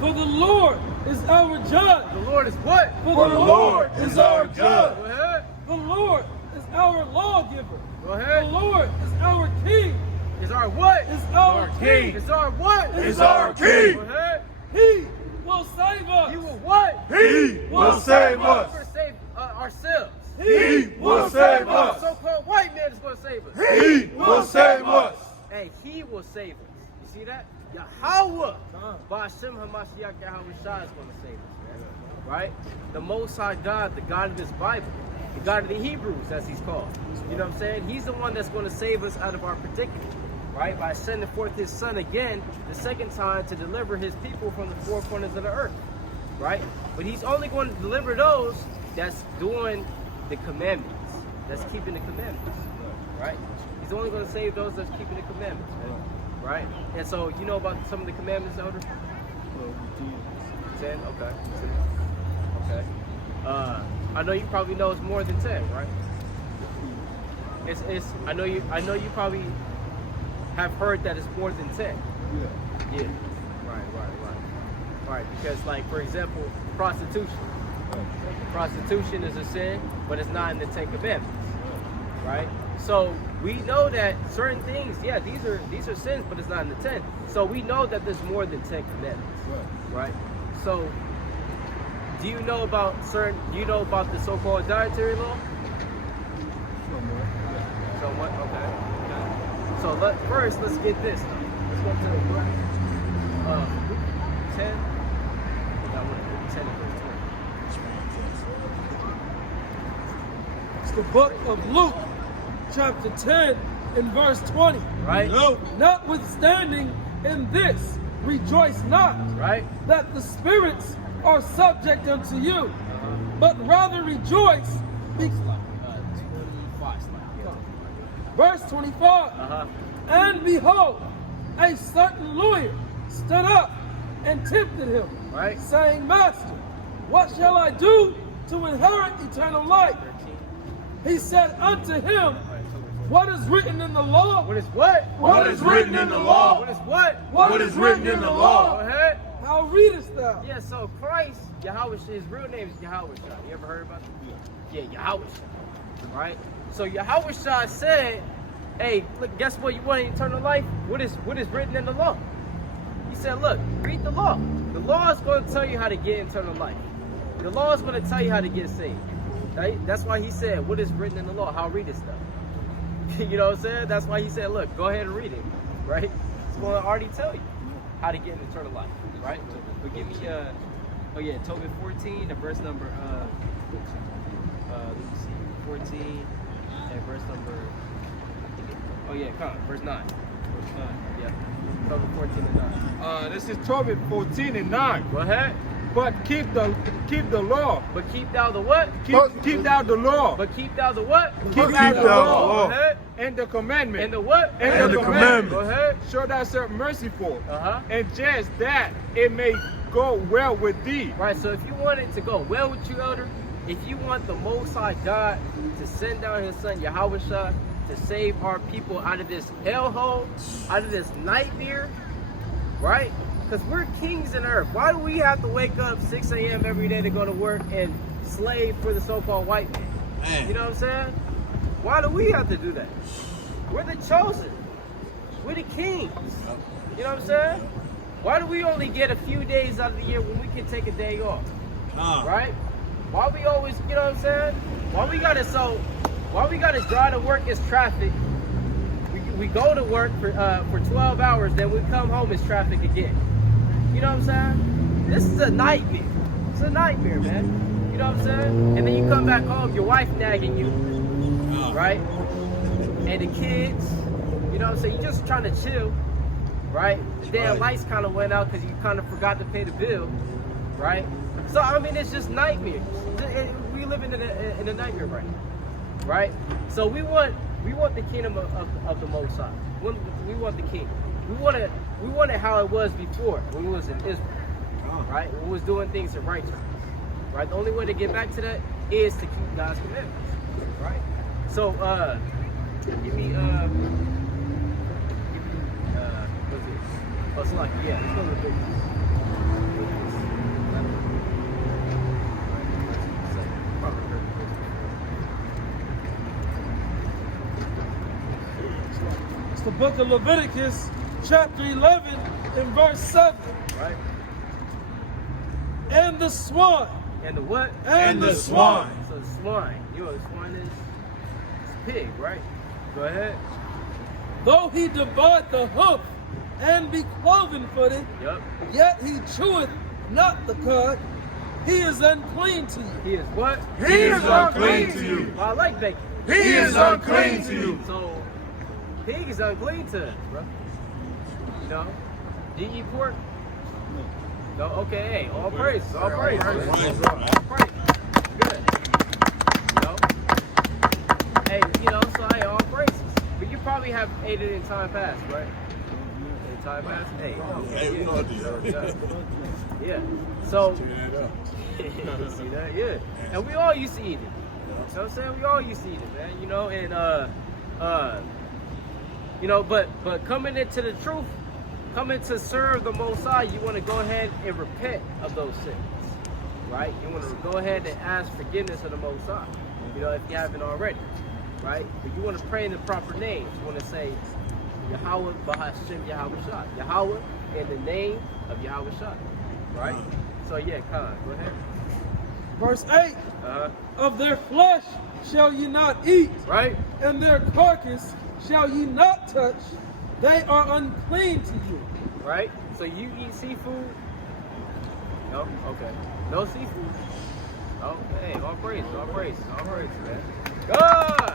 For the Lord is our judge. The Lord is what? For the Lord is our judge. Go ahead. The Lord is our lawgiver. Go ahead. The Lord is our king. Is our what? Is our king. Is our what? Is our king. Go ahead. He will save us. He will what? He will save us. We're going to save ourselves. He will save us. The so-called white man is going to save us. He will save us. Hey, He will save us. You see that? Yahweh But Hashem HaMashiach Yahweh Shah is going to save us, man. Right? The Most High God, the God of this Bible, the God of the Hebrews, as he's called. You know what I'm saying? He's the one that's going to save us out of our predicament, right? By sending forth his son again, the second time, to deliver his people from the four corners of the earth, right? But he's only going to deliver those that's doing the commandments, that's keeping the commandments, right? He's only going to save those that's keeping the commandments, man. Right? And so, you know about some of the commandments, Elder? 10? Okay. 10. Okay. I know you probably know it's more than 10, right? It's I know you probably have heard that it's more than 10. Yeah. Right. Because, like, for example, prostitution. Prostitution is a sin, but it's not in the 10 commandments. Right? So we know that certain things, yeah, these are sins, but it's not in the 10. So we know that there's more than 10 commandments. Right? So do you know about the so-called dietary law? Somewhat. Okay. So first let's get this. Let's go to the 10. 10 and verse 20. It's the book of Luke, chapter 10 and verse 20. Right? No. Notwithstanding in this, rejoice not, right, that the spirits are subject unto you, but rather rejoice. 25. Verse 25. And behold, a certain lawyer stood up and tempted him, right, saying, Master, what shall I do to inherit eternal life? He said unto him, what is written in the law? What is what? What is written in the law? What is what? What is written in the law? Go ahead. How readest thou? Yeah, so Christ, Yahweh, his real name is Yahweh Shah. You ever heard about it? Yeah, Yahweh Shah. Right? So Yahweh Shah said, hey, look, guess what? You want eternal life? What is written in the law? He said, look, read the law. The law is going to tell you how to get eternal life. The law is going to tell you how to get saved. Right? That's why he said, what is written in the law? How readest thou? You know what I'm saying? That's why he said, look, go ahead and read it. Right? It's going to already tell you how to get eternal life. Right? But give me, Tobit 14, the verse number, let me see, 14, and verse number, verse 9. Verse 9, yeah. Tobit 14 and 9. This is Tobit 14 and 9. Go ahead. But keep the law. But keep thou the what? Keep thou the law. But keep thou the what? Keep thou the law. Go ahead. And the commandment. And the what? And the commandment. Go ahead. Show thyself merciful. Uh-huh. And just that it may go well with thee. Right, so if you want it to go well with you, Elder, if you want the Most High God to send down his son, Yahweh Shah, to save our people out of this hellhole, out of this nightmare, right? Because we're kings in earth. Why do we have to wake up 6 a.m. every day to go to work and slave for the so-called white man? You know what I'm saying? Why do we have to do that? We're the chosen. We're the kings. You know what I'm saying? Why do we only get a few days out of the year when we can take a day off? Right? Why we always, you know what I'm saying? Why we gotta drive to work as traffic? We go to work for 12 hours, then we come home as traffic again. You know what I'm saying? This is a nightmare. It's a nightmare, man. You know what I'm saying? And then you come back home, your wife nagging you, right? And the kids, you know what I'm saying? You're just trying to chill, right? The damn lights kind of went out because you kind of forgot to pay the bill, right? So, I mean, it's just nightmares. We live in a nightmare right now, right? So we want the kingdom of the Most High. We want the king. We want it how it was before, when we was in Israel, right? When we was doing things in righteousness, right? The only way to get back to that is to keep God's commandments, right? So, give me, what's it? Oh, it's like, yeah, let's go to the big one. It's the book of Leviticus, chapter 11, and verse 7. Right. And the swine. And the what? And the swine. So the swine. You know what the swine is? It's a pig, right? Go ahead. Though he divide the hoof and be cloven footed, Yep. yet he cheweth not the cud, he is unclean to you. He is what? He is unclean to you. Well, I like bacon. He is unclean to you. So, pig is unclean to us, bro. You know? Do you eat pork? No. Okay. Hey, all praise. All praise. All praise. Good. You know? Hey, you know, so hey, all praises. But you probably have ate it in time past, right? In time past? Hey. Hey, we know what to do. Yeah. So, Check that out. you see that? Yeah. And we all used to eat it. You know what I'm saying? We all used to eat it, man. You know, and you know, but coming into the truth, coming to serve the Most High, you want to go ahead and repent of those sins, right? You want to go ahead and ask forgiveness of the Most High, you know, if you haven't already, right? But you want to pray in the proper names. You want to say Yahweh Bahashem Yahweh Shah, Yahweh in the name of Yahweh Shah, right? So yeah, Khan, go ahead. Verse 8, of their flesh shall ye not eat, Right? and their carcass shall ye not touch. They are unclean to you. Right? So you eat seafood? No? Okay. No seafood? Okay. All praise, all praise, all praise, man. God!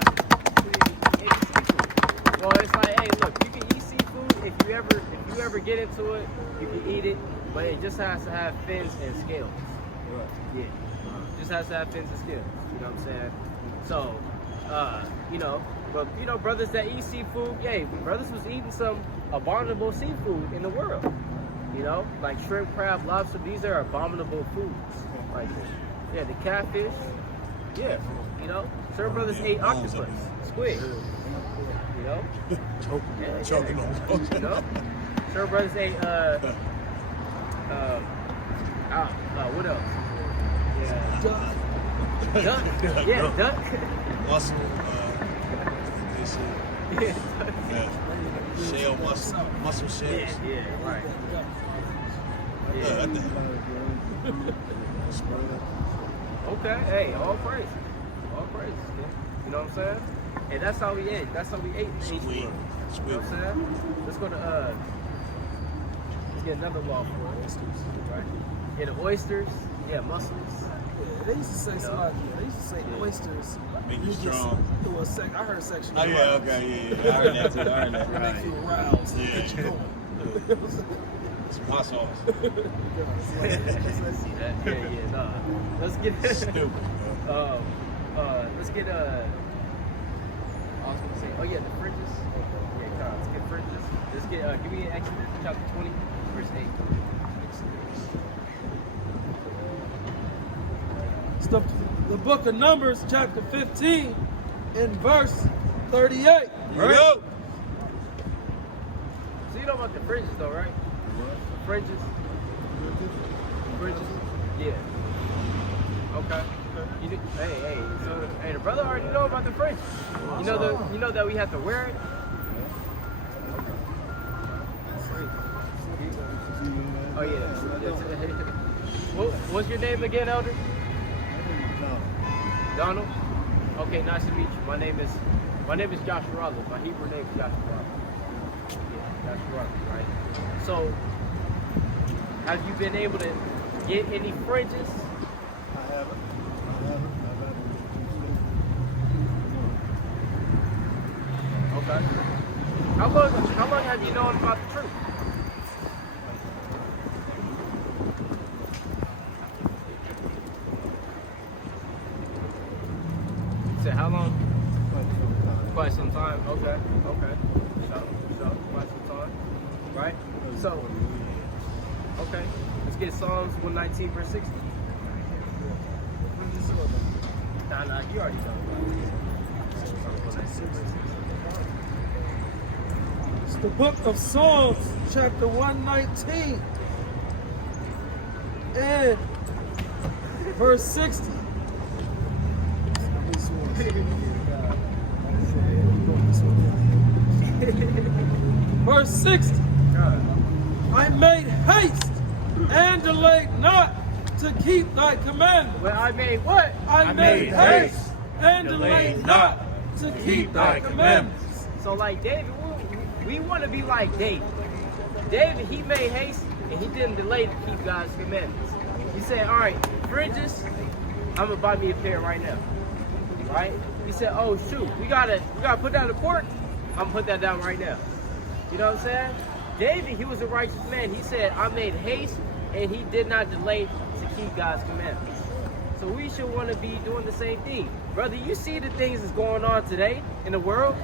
Well, it's like, hey, look, you can eat seafood if you ever get into it, you can eat it, but it just has to have fins and scales. Yeah. Just has to have fins and scales. You know what I'm saying? So, you know, but you know, brothers that eat seafood, yeah, brothers was eating some abominable seafood in the world. You know, like shrimp, crab, lobster, these are abominable foods right there. Yeah, the catfish, yeah, you know, certain brothers ate octopus, squid, you know, Choking on. you know, certain brothers ate, what else? Yeah. Duck. Yeah, duck. Muscle. Yeah. Shell muscle shells. Yeah, right. Yeah, I think. Okay, hey, all praise. All praise. You know what I'm saying? And that's how we ate. That's how we ate in ancient world. You know what I'm saying? Let's go to let's get another law for oysters, right? Yeah, the oysters, yeah, mussels. Yeah, they used to say they used to say oysters. Make you strong. I heard section. Oh yeah, okay, yeah. I heard that too. I heard that. It make you aroused. Yeah. Get you going. Some hot sauce. Let's see that. Yeah, nah. Let's get Stupid. let's get I was gonna say, oh yeah, the fringes. Yeah, let's get fringes. Let's get give me an Exodus chapter 20, verse 8. It's the book of Numbers, chapter 15, in verse 38. Here we go. So you know about the fringes though, right? Fringes. Fringes. Yeah. Okay. Hey, so hey, the brother already know about the fringes. You know that we have to wear it. Oh yeah. What's your name again, Elder? Donald. Okay, nice to meet you. My name is Yasharala. My Hebrew name is Yasharala. Yeah, Yasharala, right? So, have you been able to get any fringes? I haven't. Okay. How long have you known about the truth? You said how long? Quite some time. Okay. So quite some time. Right? So, okay. Let's get Psalms 119 verse 60. Nah, you already know. It's the book of Psalms, chapter 119, and verse 60. Verse 60. I made haste and delayed not to keep thy commandments. Well, I made what? I made haste and delayed not to keep thy commandments. So like David, we want to be like David. David, he made haste and he didn't delay to keep God's commandments. He said, all right, fridges, I'm gonna buy me a pair right now. Right? He said, oh shoot, we gotta put down the pork. I'm gonna put that down right now. You know what I'm saying? David, he was a righteous man. He said, I made haste and he did not delay to keep God's commandments. So we should want to be doing the same thing. Brother, you see the things that's going on today in the world?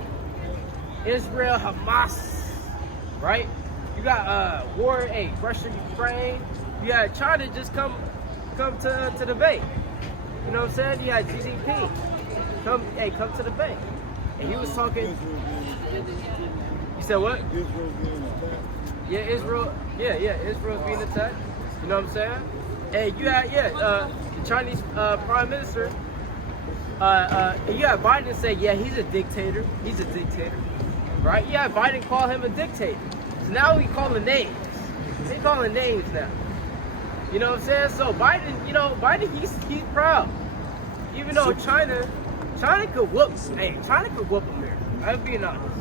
Israel, Hamas, right? You got war, Russia, Ukraine. You got China just come to the Bay. You know what I'm saying? You got Xi Jinping. Come to the Bay. And he was talking. You said what? Yeah, Israel. Yeah, Israel's being attacked. You know what I'm saying? And you had the Chinese Prime Minister. You had Biden say, yeah, he's a dictator. He's a dictator, right? You had Biden call him a dictator. So now we calling names. They calling names now. You know what I'm saying? So Biden, Biden, he's proud. Even though China could whoop. China could whoop America. I'm being honest.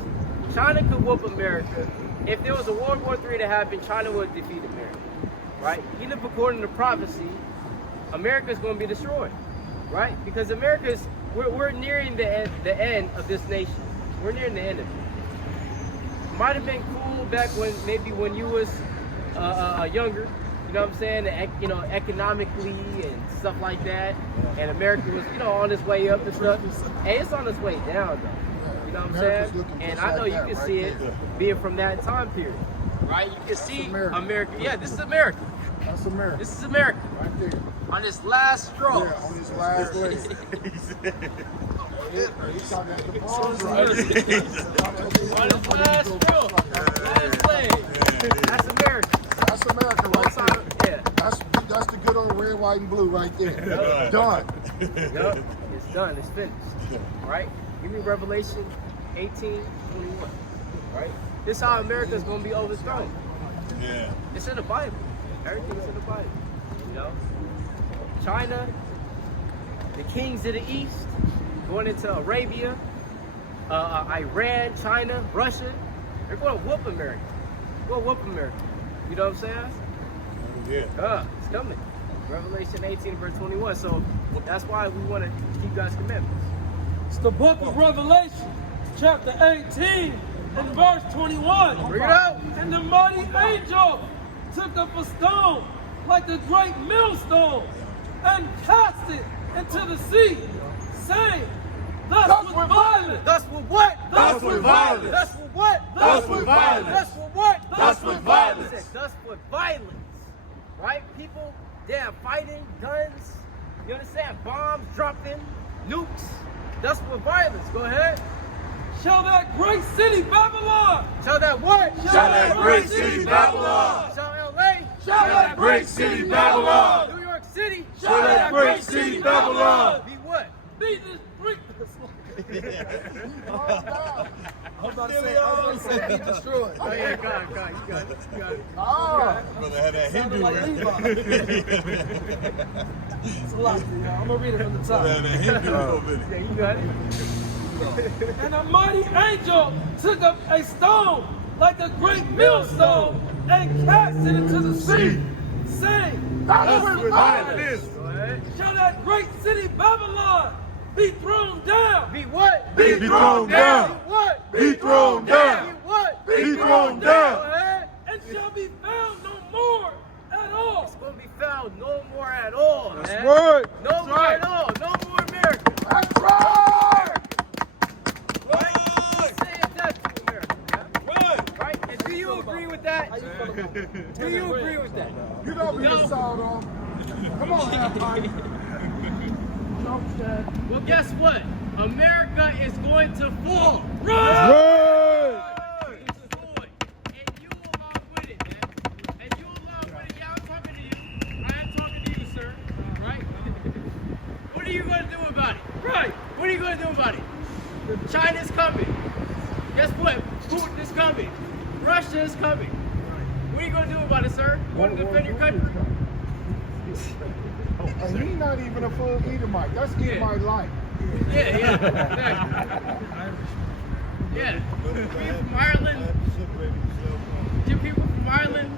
China could whoop America. If there was a World War III to happen, China would defeat America, right? Even according to prophecy, America is going to be destroyed, right? Because we're nearing the end of this nation. We're nearing the end of it. Might have been cool back when you was younger. You know what I'm saying? Economically and stuff like that. And America was, on its way up and stuff. Hey, it's on its way down though. You know what I'm saying? And I know you can see it being from that time period. Right? You can see America. Yeah, this is America. That's America. This is America. Right there. On this last straw. Yeah, on this last leg. He's talking at the palms, right? On this last straw. Last leg. That's America. That's America right there. Yeah. That's the good old red, white, and blue right there. Done. Yep. It's done. It's finished. Right? Give me Revelation 18:21. Right? This is how America is going to be overthrown. Yeah. It's in the Bible. Everything's in the Bible. China, the kings of the East, going into Arabia, Iran, China, Russia. They're going to whoop America. They're going to whoop America. You know what I'm saying? Yeah. It's coming. Revelation 18:21. So that's why we want to keep God's commandments. It's the book of Revelation, chapter 18, and verse 21. Bring it out. And the mighty angel took up a stone like a great millstone and cast it into the sea, saying, Thus with violence. Thus with what? Thus with violence. Thus with what? Thus with violence. Thus with what? Thus with violence. Thus with violence. Right? People, they're fighting, guns, you understand? Bombs dropping, nukes. Thus with violence. Go ahead. Shall that great city Babylon. Shall that what? Shall that great city Babylon. Shall LA. Shall that great city Babylon. New York City. Shall that great city Babylon. Be what? Be this brick. I'm about to say, be destroyed. Oh yeah, God, you got it. You got it. Oh. Brother had that Hindu Like It's a lot, y'all. I'm going to read it from the top. Brother had that Hindu over Yeah, there. you got it. And a mighty angel took up a stone like a great millstone and cast it into the sea, saying, Thus with violence. Go ahead. Shall that great city Babylon be thrown down? Be what? Be thrown down. Be what? Be thrown Be down. what? Be thrown Go down. ahead. And shall be found no more at all. It's going to be found no more at all, man. Right. No more at all. No more America. That's right. Right? Say that to America, man. Right? And do you agree with that? Do you agree with that? You don't be a sawed off. Come on, Half-Pipe. Well, guess what? America is going to fall. Right. Destroyed. And you along with it, man. And you along with it. Yeah, I'm talking to you. I am talking to you, sir. Right? What are you going to do about it? Right. What are you going to do about it? China's coming. Guess what? Putin is coming. Russia is coming. What are you going to do about it, sir? You want to defend your country? And he's not even a full Edomite. That's Edomite life. Yeah, exactly. Yeah. People from Ireland. People from smiling.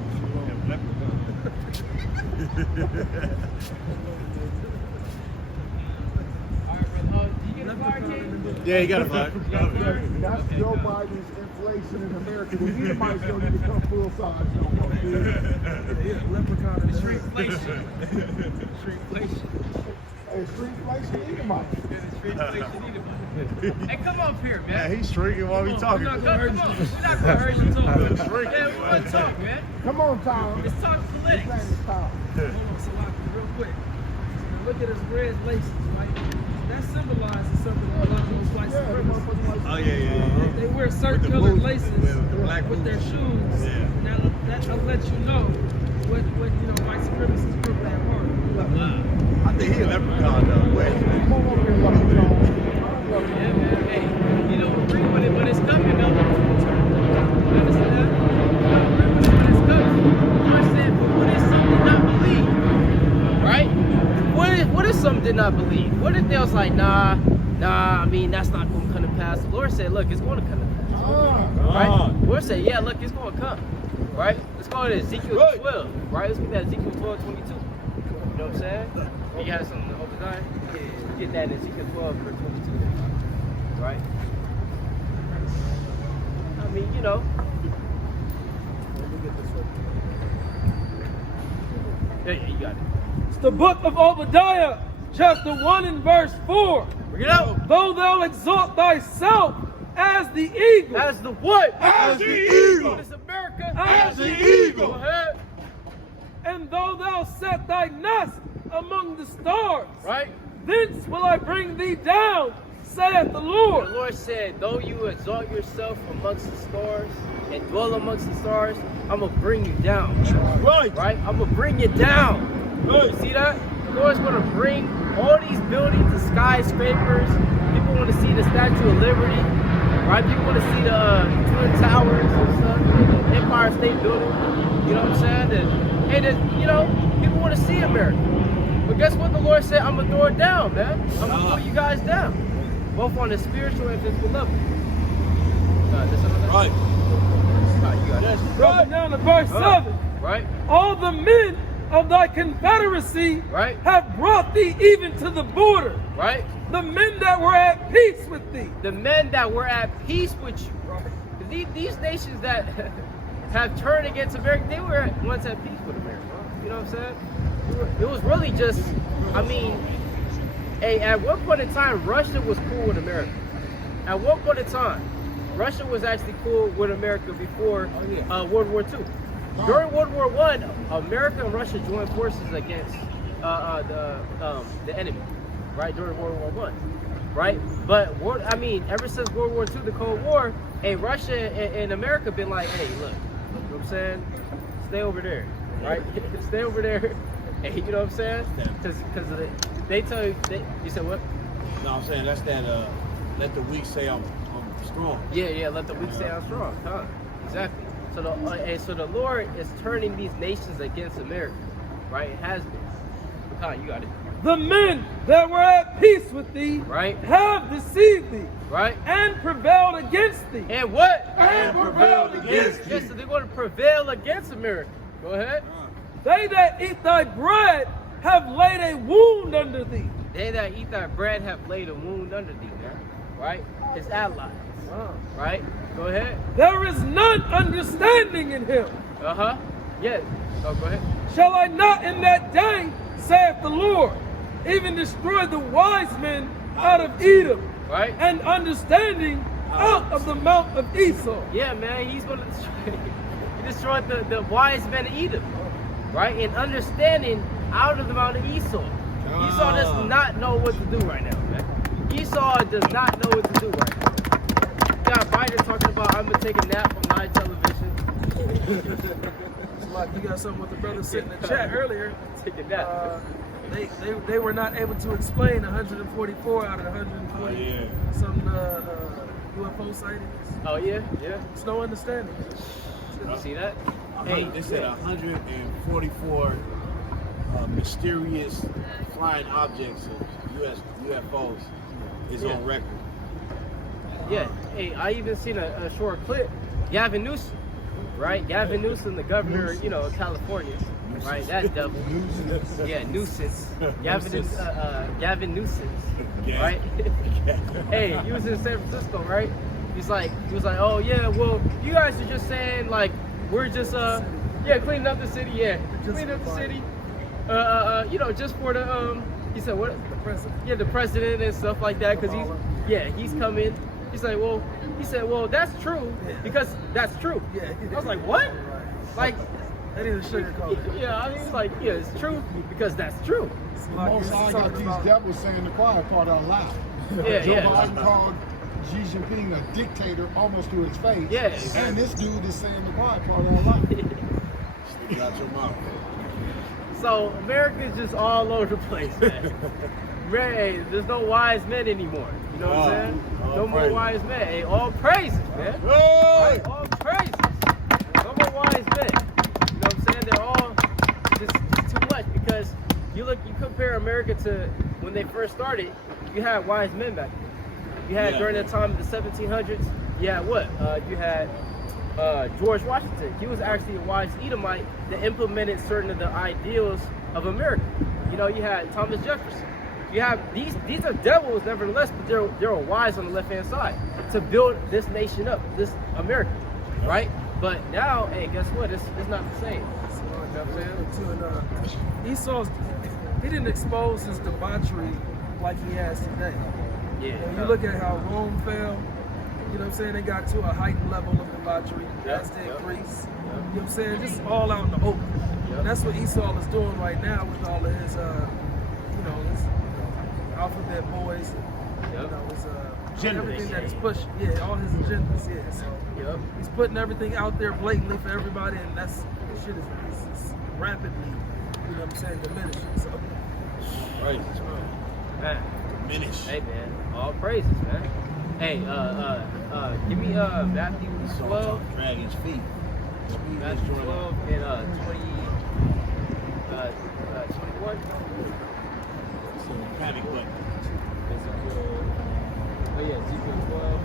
Yeah, you got it, bud. That's Joe Biden's inflation in America. The Edomites don't need to come full size no more. Leprechaun in the Shrinkflation. Shrinkflation. Hey, shrinkflation Edomites. Hey, come up here, man. Yeah, he's shrinking while we talking. We're not gonna hurt you. We're not gonna hurt you talking. Shrinking. Yeah, we want to talk, man. Come on, Tom. Let's talk politics. This is Tom. Hold on, Salaki, real quick. So look at his red laces, right? That symbolizes something a lot of those white supremacists. Oh, yeah. They wear certain With the colored boots, laces with the black with their boots. shoes. Yeah. Now that'll let you know what white supremacists group they are. I think he a leprechaun, though. Wait. Come on up here, Tom. Yeah, man. Hey, you don't agree with it, but it's coming, though. You understand? You don't agree with it, but it's coming. I said, but what if some did not believe? Right? What if some did not believe? What if they was like, nah, I mean, that's not going to come to pass. The Lord said, look, it's going to come to pass. Right? The Lord said, yeah, look, it's going to come. Right? Let's go to Ezekiel 12. Right? Let's get that Ezekiel 12, 22. You know what I'm saying? You got something to Obadiah? Yeah. Get that in Ezekiel 12, verse 22. Right? I mean, you know. Yeah, you got it. It's the book of Obadiah, chapter 1 and verse 4. Bring it out. Though thou exalt thyself as the eagle. As the what? As the eagle. What is America? As the eagle. Go ahead. And though thou set thy nest among the stars. Right? Thence will I bring thee down, saith the The Lord. Lord said, though you exalt yourself amongst the stars and dwell amongst the stars, I'm going to bring you down. Right. Right? I'm going to bring you down. You see that? The Lord's going to bring all these buildings, the skyscrapers. People want to see the Statue of Liberty. Right? People want to see the Twin Towers and stuff. The Empire State Building. You know what I'm saying? And you know, people want to see America. But guess what the Lord said? I'm going to throw it down, man. I'm going to throw you guys down. Both on the spiritual and physical level. Right. You got it. Dropping down to verse 7. Right? All the men of thy confederacy Right? have brought thee even to the border. Right? The men that were at peace with thee. The men that were at peace with you. These nations that have turned against America, they were once at peace with America. You know what I'm saying? It was really just, I mean, at one point in time, Russia was cool with America. At one point in time, Russia was actually cool with America before World War II. During World War I, America and Russia joined forces against the enemy, right? During World War I, right? But ever since World War II, the Cold War, Russia and America been like, hey, look, you know what I'm saying? Stay over there, right? Stay over there. Hey, you know what I'm saying? Because they tell you, you said what? No, I'm saying that's that, let the weak say I'm strong. Yeah, let the weak say I'm strong. Exactly. So the Lord is turning these nations against America, right? It has been. You got it. The men that were at peace with thee Right? have deceived thee Right? and prevailed against thee. And what? And prevailed against thee. Yes, so they're going to prevail against America. Go ahead. They that eat thy bread have laid a wound under thee. They that eat thy bread have laid a wound under thee, man. Right? His allies. Right? Go ahead. There is none understanding in him. Uh-huh. Yeah. Oh, go ahead. Shall I not in that day, saith the Lord, even destroy the wise men out of Edom, Right? and understanding out of the mount of Esau? Yeah, man. He's going to destroy the wise men of Edom. Right? And understanding out of the mount of Esau. Esau does not know what to do right now, man. Esau does not know what to do right now. You got Biden talking about, I'm going to take a nap on live television. It's like you got something with the brother sitting in the chat earlier. Take a nap. They were not able to explain 144 out of 140 some UFO sightings. Oh, yeah? Yeah. It's no understanding. You see that? Hey, they said 144 mysterious flying objects of UFOs is on record. Yeah. Hey, I even seen a short clip. Gavin Newsom, right? Gavin Newsom, the governor, you know, of California, right? That devil. Yeah, nuisance. Gavin Newsom, right? Hey, he was in San Francisco, right? He was like, oh yeah, well, you guys are just saying like we're just cleaning up the city, cleaning up the city, you know, just for the he said what? The president. Yeah, the president and stuff like that, because he's coming. He's like, well, he said, well, that's true because that's true. Yeah. I was like, what? Like, They didn't sugarcoat it. yeah, I mean, it's like, yeah, it's true because that's true. Most I got these devils saying the quiet part out loud. Yeah, Joe yeah. Biden called Xi Jinping a dictator almost to his face. Yeah, exactly. And this dude is saying the quiet part out loud. Speak out your mouth. So America's just all over the place, man. Man, there's no wise men anymore. You know what I'm saying? No more wise men. Hey, all praises, man. Hey! All praises. No more wise men. You know what I'm saying? They're all just too much, because you compare America to when they first started, you had wise men back then. You had during the time of the 1700s, you had what? You had George Washington. He was actually a wise Edomite that implemented certain of the ideals of America. You know, you had Thomas Jefferson. You have these are devils nevertheless, but they're wise on the left hand side to build this nation up, this America, right? But now, hey, guess what? It's not the same. You know what I'm saying? Esau's, he didn't expose his debauchery like he has today. Yeah. You look at how Rome fell, you know what I'm saying? They got to a heightened level of debauchery, as did Greece. You know what I'm saying? Just all out in the open. And that's what Esau is doing right now with all of his, his alphabet boys, his, everything that he's pushing. Yeah, all his agendas. Yeah, so he's putting everything out there blatantly for everybody, and that's this shit is rapidly, you know what I'm saying, diminishing. So. Right. Man. Diminish. Hey, man. All praises, man. Hey, give me Matthew 12. Dragon's feet. Matthew 12 and 21. Panic button. Ezekiel. Oh yeah, Ezekiel 12.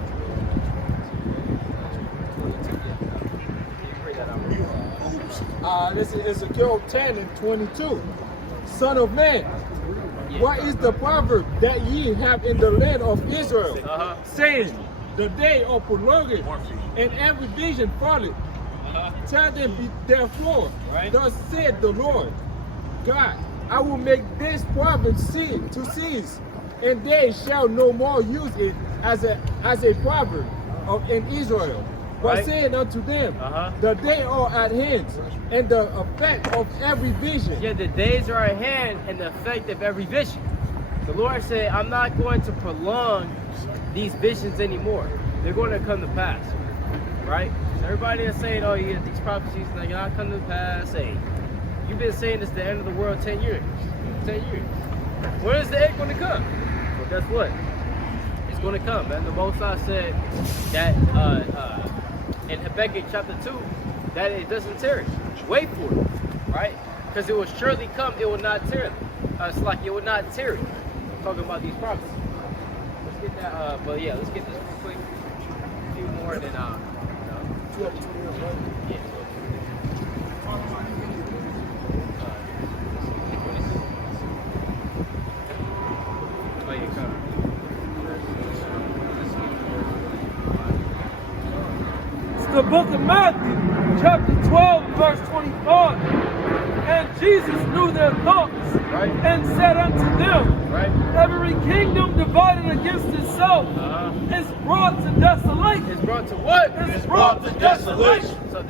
22. Yeah, pray that out. This is Ezekiel 10 and 22. Son of man, what is the proverb that ye have in the land of Israel? Saying, the day of prolonging, and every vision falleth. Tell them therefore, thus said the Lord God, I will make this province to cease, and they shall no more use it as a proverb in Israel. But saying unto them, the day are at hand, and the effect of every vision. Yeah, the days are at hand and the effect of every vision. The Lord said, I'm not going to prolong these visions anymore. They're going to come to pass, right? Everybody is saying, oh yeah, these prophecies are not coming to pass. Hey, you've been saying this the end of the world 10 years. 10 years. When is the end going to come? Well, guess what? It's going to come, man. The Most High said that in Habakkuk chapter 2, that it doesn't tarry. Wait for it, right? Because it will surely come, it will not tarry. It's like it will not tarry. I'm talking about these prophecies. Let's get that, but yeah, let's get this real quick. A few more, and then, yeah. Oh, yeah, come. The book of Matthew, chapter 12, verse 25. And Jesus knew their thoughts, and said unto them, every kingdom divided against itself is brought to desolation. It's brought to what? It's brought to desolation. So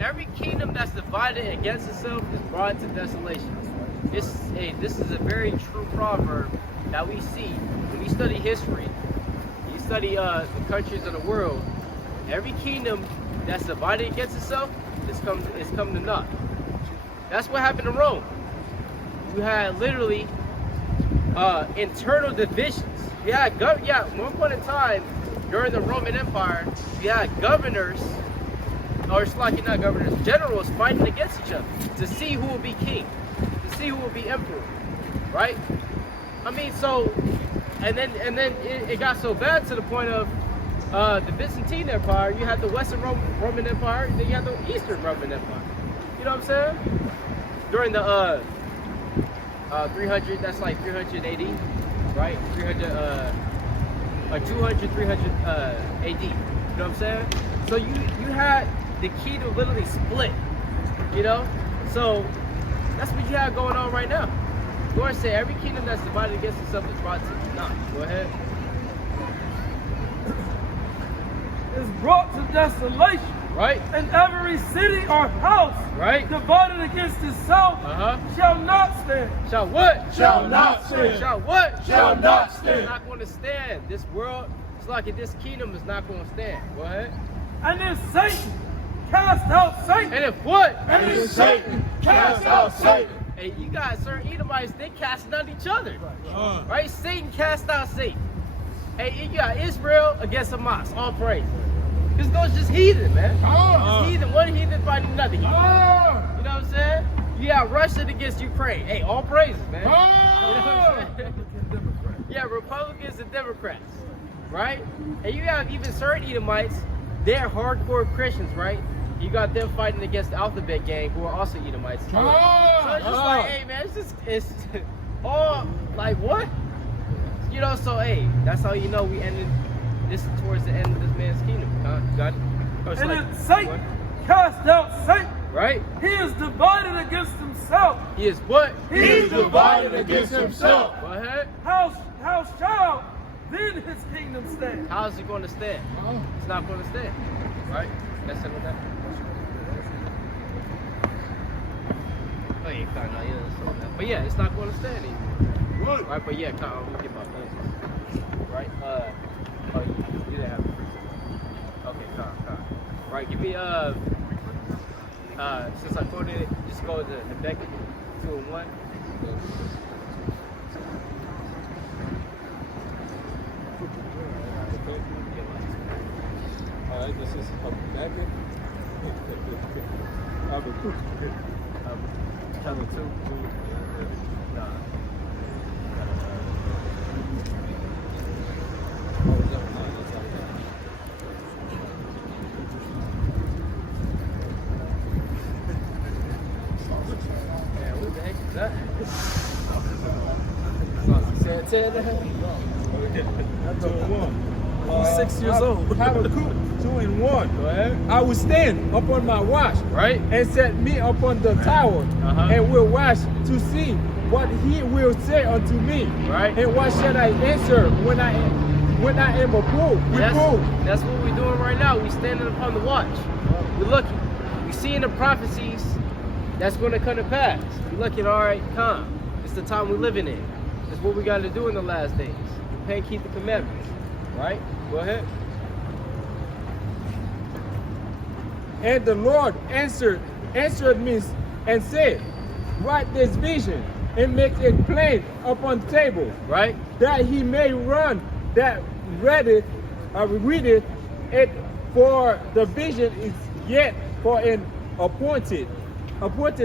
every kingdom that's divided against itself is brought to desolation. This is a very true proverb that we see when we study history. You study the countries of the world. Every kingdom that's divided against itself is come to naught. That's what happened in Rome. You had literally internal divisions. You had one point in time during the Roman Empire, you had governors, or it's like not governors, generals fighting against each other to see who will be king, to see who will be emperor, right? I mean, so, and then it got so bad to the point of the Byzantine Empire, you had the Western Roman Empire, and then you had the Eastern Roman Empire. You know what I'm saying? During the 300, that's like 300 AD, right? 300, 200, 300 AD. You know what I'm saying? So you had the kingdom literally split. You know? So that's what you have going on right now. Lord said every kingdom that's divided against itself is brought to naught. Go ahead. Is brought to desolation. Right? And every city or house divided against itself shall not stand. Shall what? Shall not stand. Shall what? Shall not stand. It's not going to stand. This world, it's like this kingdom is not going to stand. Go ahead. And if Satan cast out Satan. And if what? And if Satan cast out Satan. Hey, you got certain Edomites, they casting out each other. Right? Satan cast out Satan. Hey, you got Israel against Hamas. All praise. Because those just heathen, man. Just heathen. One heathen fighting another. You know what I'm saying? You got Russia against Ukraine. Hey, all praises, man. You know what I'm saying? Yeah, Republicans and Democrats. Right? And you have even certain Edomites, they're hardcore Christians, right? You got them fighting against the Alphabet Gang, who are also Edomites. So it's just like, hey, man, it's all like, what? You know, so hey, that's how you know we ended this towards the end of this man's kingdom. Got it? And if Satan cast out Satan, right? He is divided against himself. He is what? He is divided against himself. Go ahead. How shall then his kingdom stand? How is it going to stand? It's not going to stand. Right? That's it with that. Oh yeah, kind of, yeah, but yeah, it's not going to stand anymore. What? Right, but yeah, kind of, let me get my business. Right, oh, you didn't have it. Okay, kind. Right, give me, since I quoted it, just go to Habakkuk 2:1. Alright, this is Habakkuk. Chapter 2. Nah. Yeah, what the heck is that? He's 6 years old. Habakkuk 2:1. Go ahead. I will stand upon my watch, Right? and set me upon the tower, and will watch to see what he will say unto me. Right. And what shall I answer when I am approved? That's what we're doing right now. We're standing upon the watch. We're looking. We're seeing the prophecies that's going to come to pass. We're looking, all right, come. It's the time we're living in. It's what we got to do in the last days. Repent and keep the commandments. Right? Go ahead. And the Lord answered me and said, write this vision and make it plain upon the table, Right? that he may run that readeth it, for the vision is yet for an appointed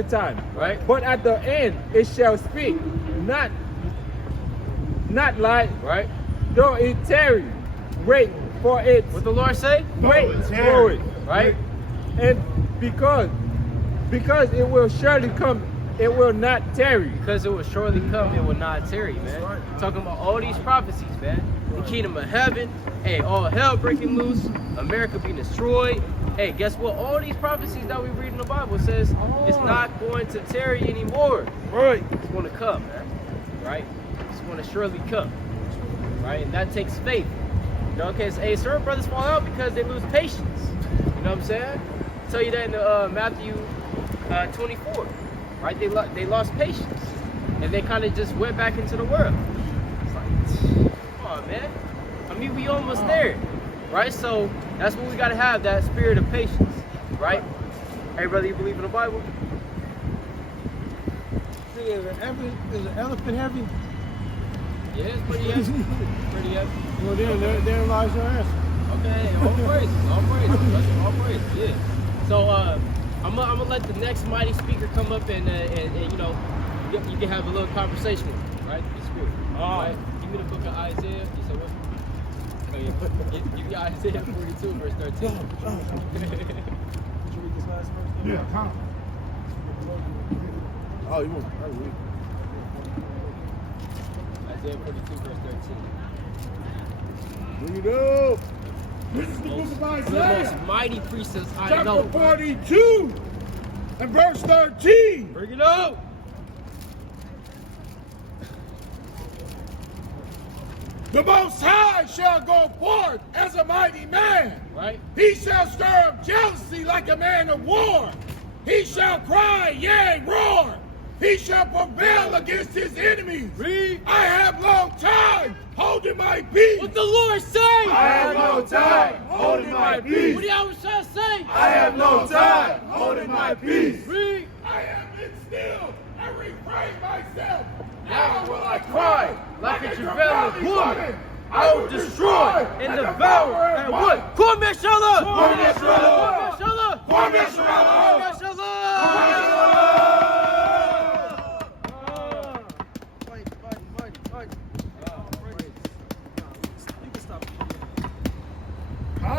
time. Right? But at the end it shall speak, not like, Right? though it tarry, wait for it. What the Lord say? Wait for it. Right? And because it will surely come, it will not tarry. Because it will surely come, it will not tarry, man. Talking about all these prophecies, man. The kingdom of heaven, hey, all hell breaking loose, America being destroyed. Hey, guess what? All these prophecies that we read in the Bible says it's not going to tarry anymore. Right. It's going to come, man. Right? It's going to surely come. Right? And that takes faith. You know, okay, so, hey, certain brothers fall out because they lose patience. You know what I'm saying? I'll tell you that in Matthew 24. Right? They lost patience. And they kind of just went back into the world. It's like, come on, man. I mean, we almost there. Right? So that's what we got to have, that spirit of patience. Right? Hey, brother, you believe in the Bible? Is an elephant heavy? Yeah, it's pretty heavy. Pretty heavy. Well, there lies your answer. Okay, all praises, all praises, yeah. So I'm gonna let the next mighty speaker come up and you know, you can have a little conversation with him, right? It's good. All right. Give me the book of Isaiah. You said what? Okay, give me Isaiah 42, verse 13. Did you read this last verse? Yeah, come. Oh, you want? I read. Isaiah 42, verse 13. Bring it up. This is the book of The Isaiah. most mighty precepts I Chapter know. 42 and verse 13. Bring it up. The Most High shall go forth as a mighty man. Right? He shall stir up jealousy like a man of war. He shall cry, yea, roar. He shall prevail against his enemies. Read. I have long time holding my peace. What the Lord say? I have no time holding my peace. What do y'all say? I have no time holding my peace. Read. I have been still and refrained myself. Now will I cry like a travailing woman. I will destroy and devour and what? Yasharala! Yasharala!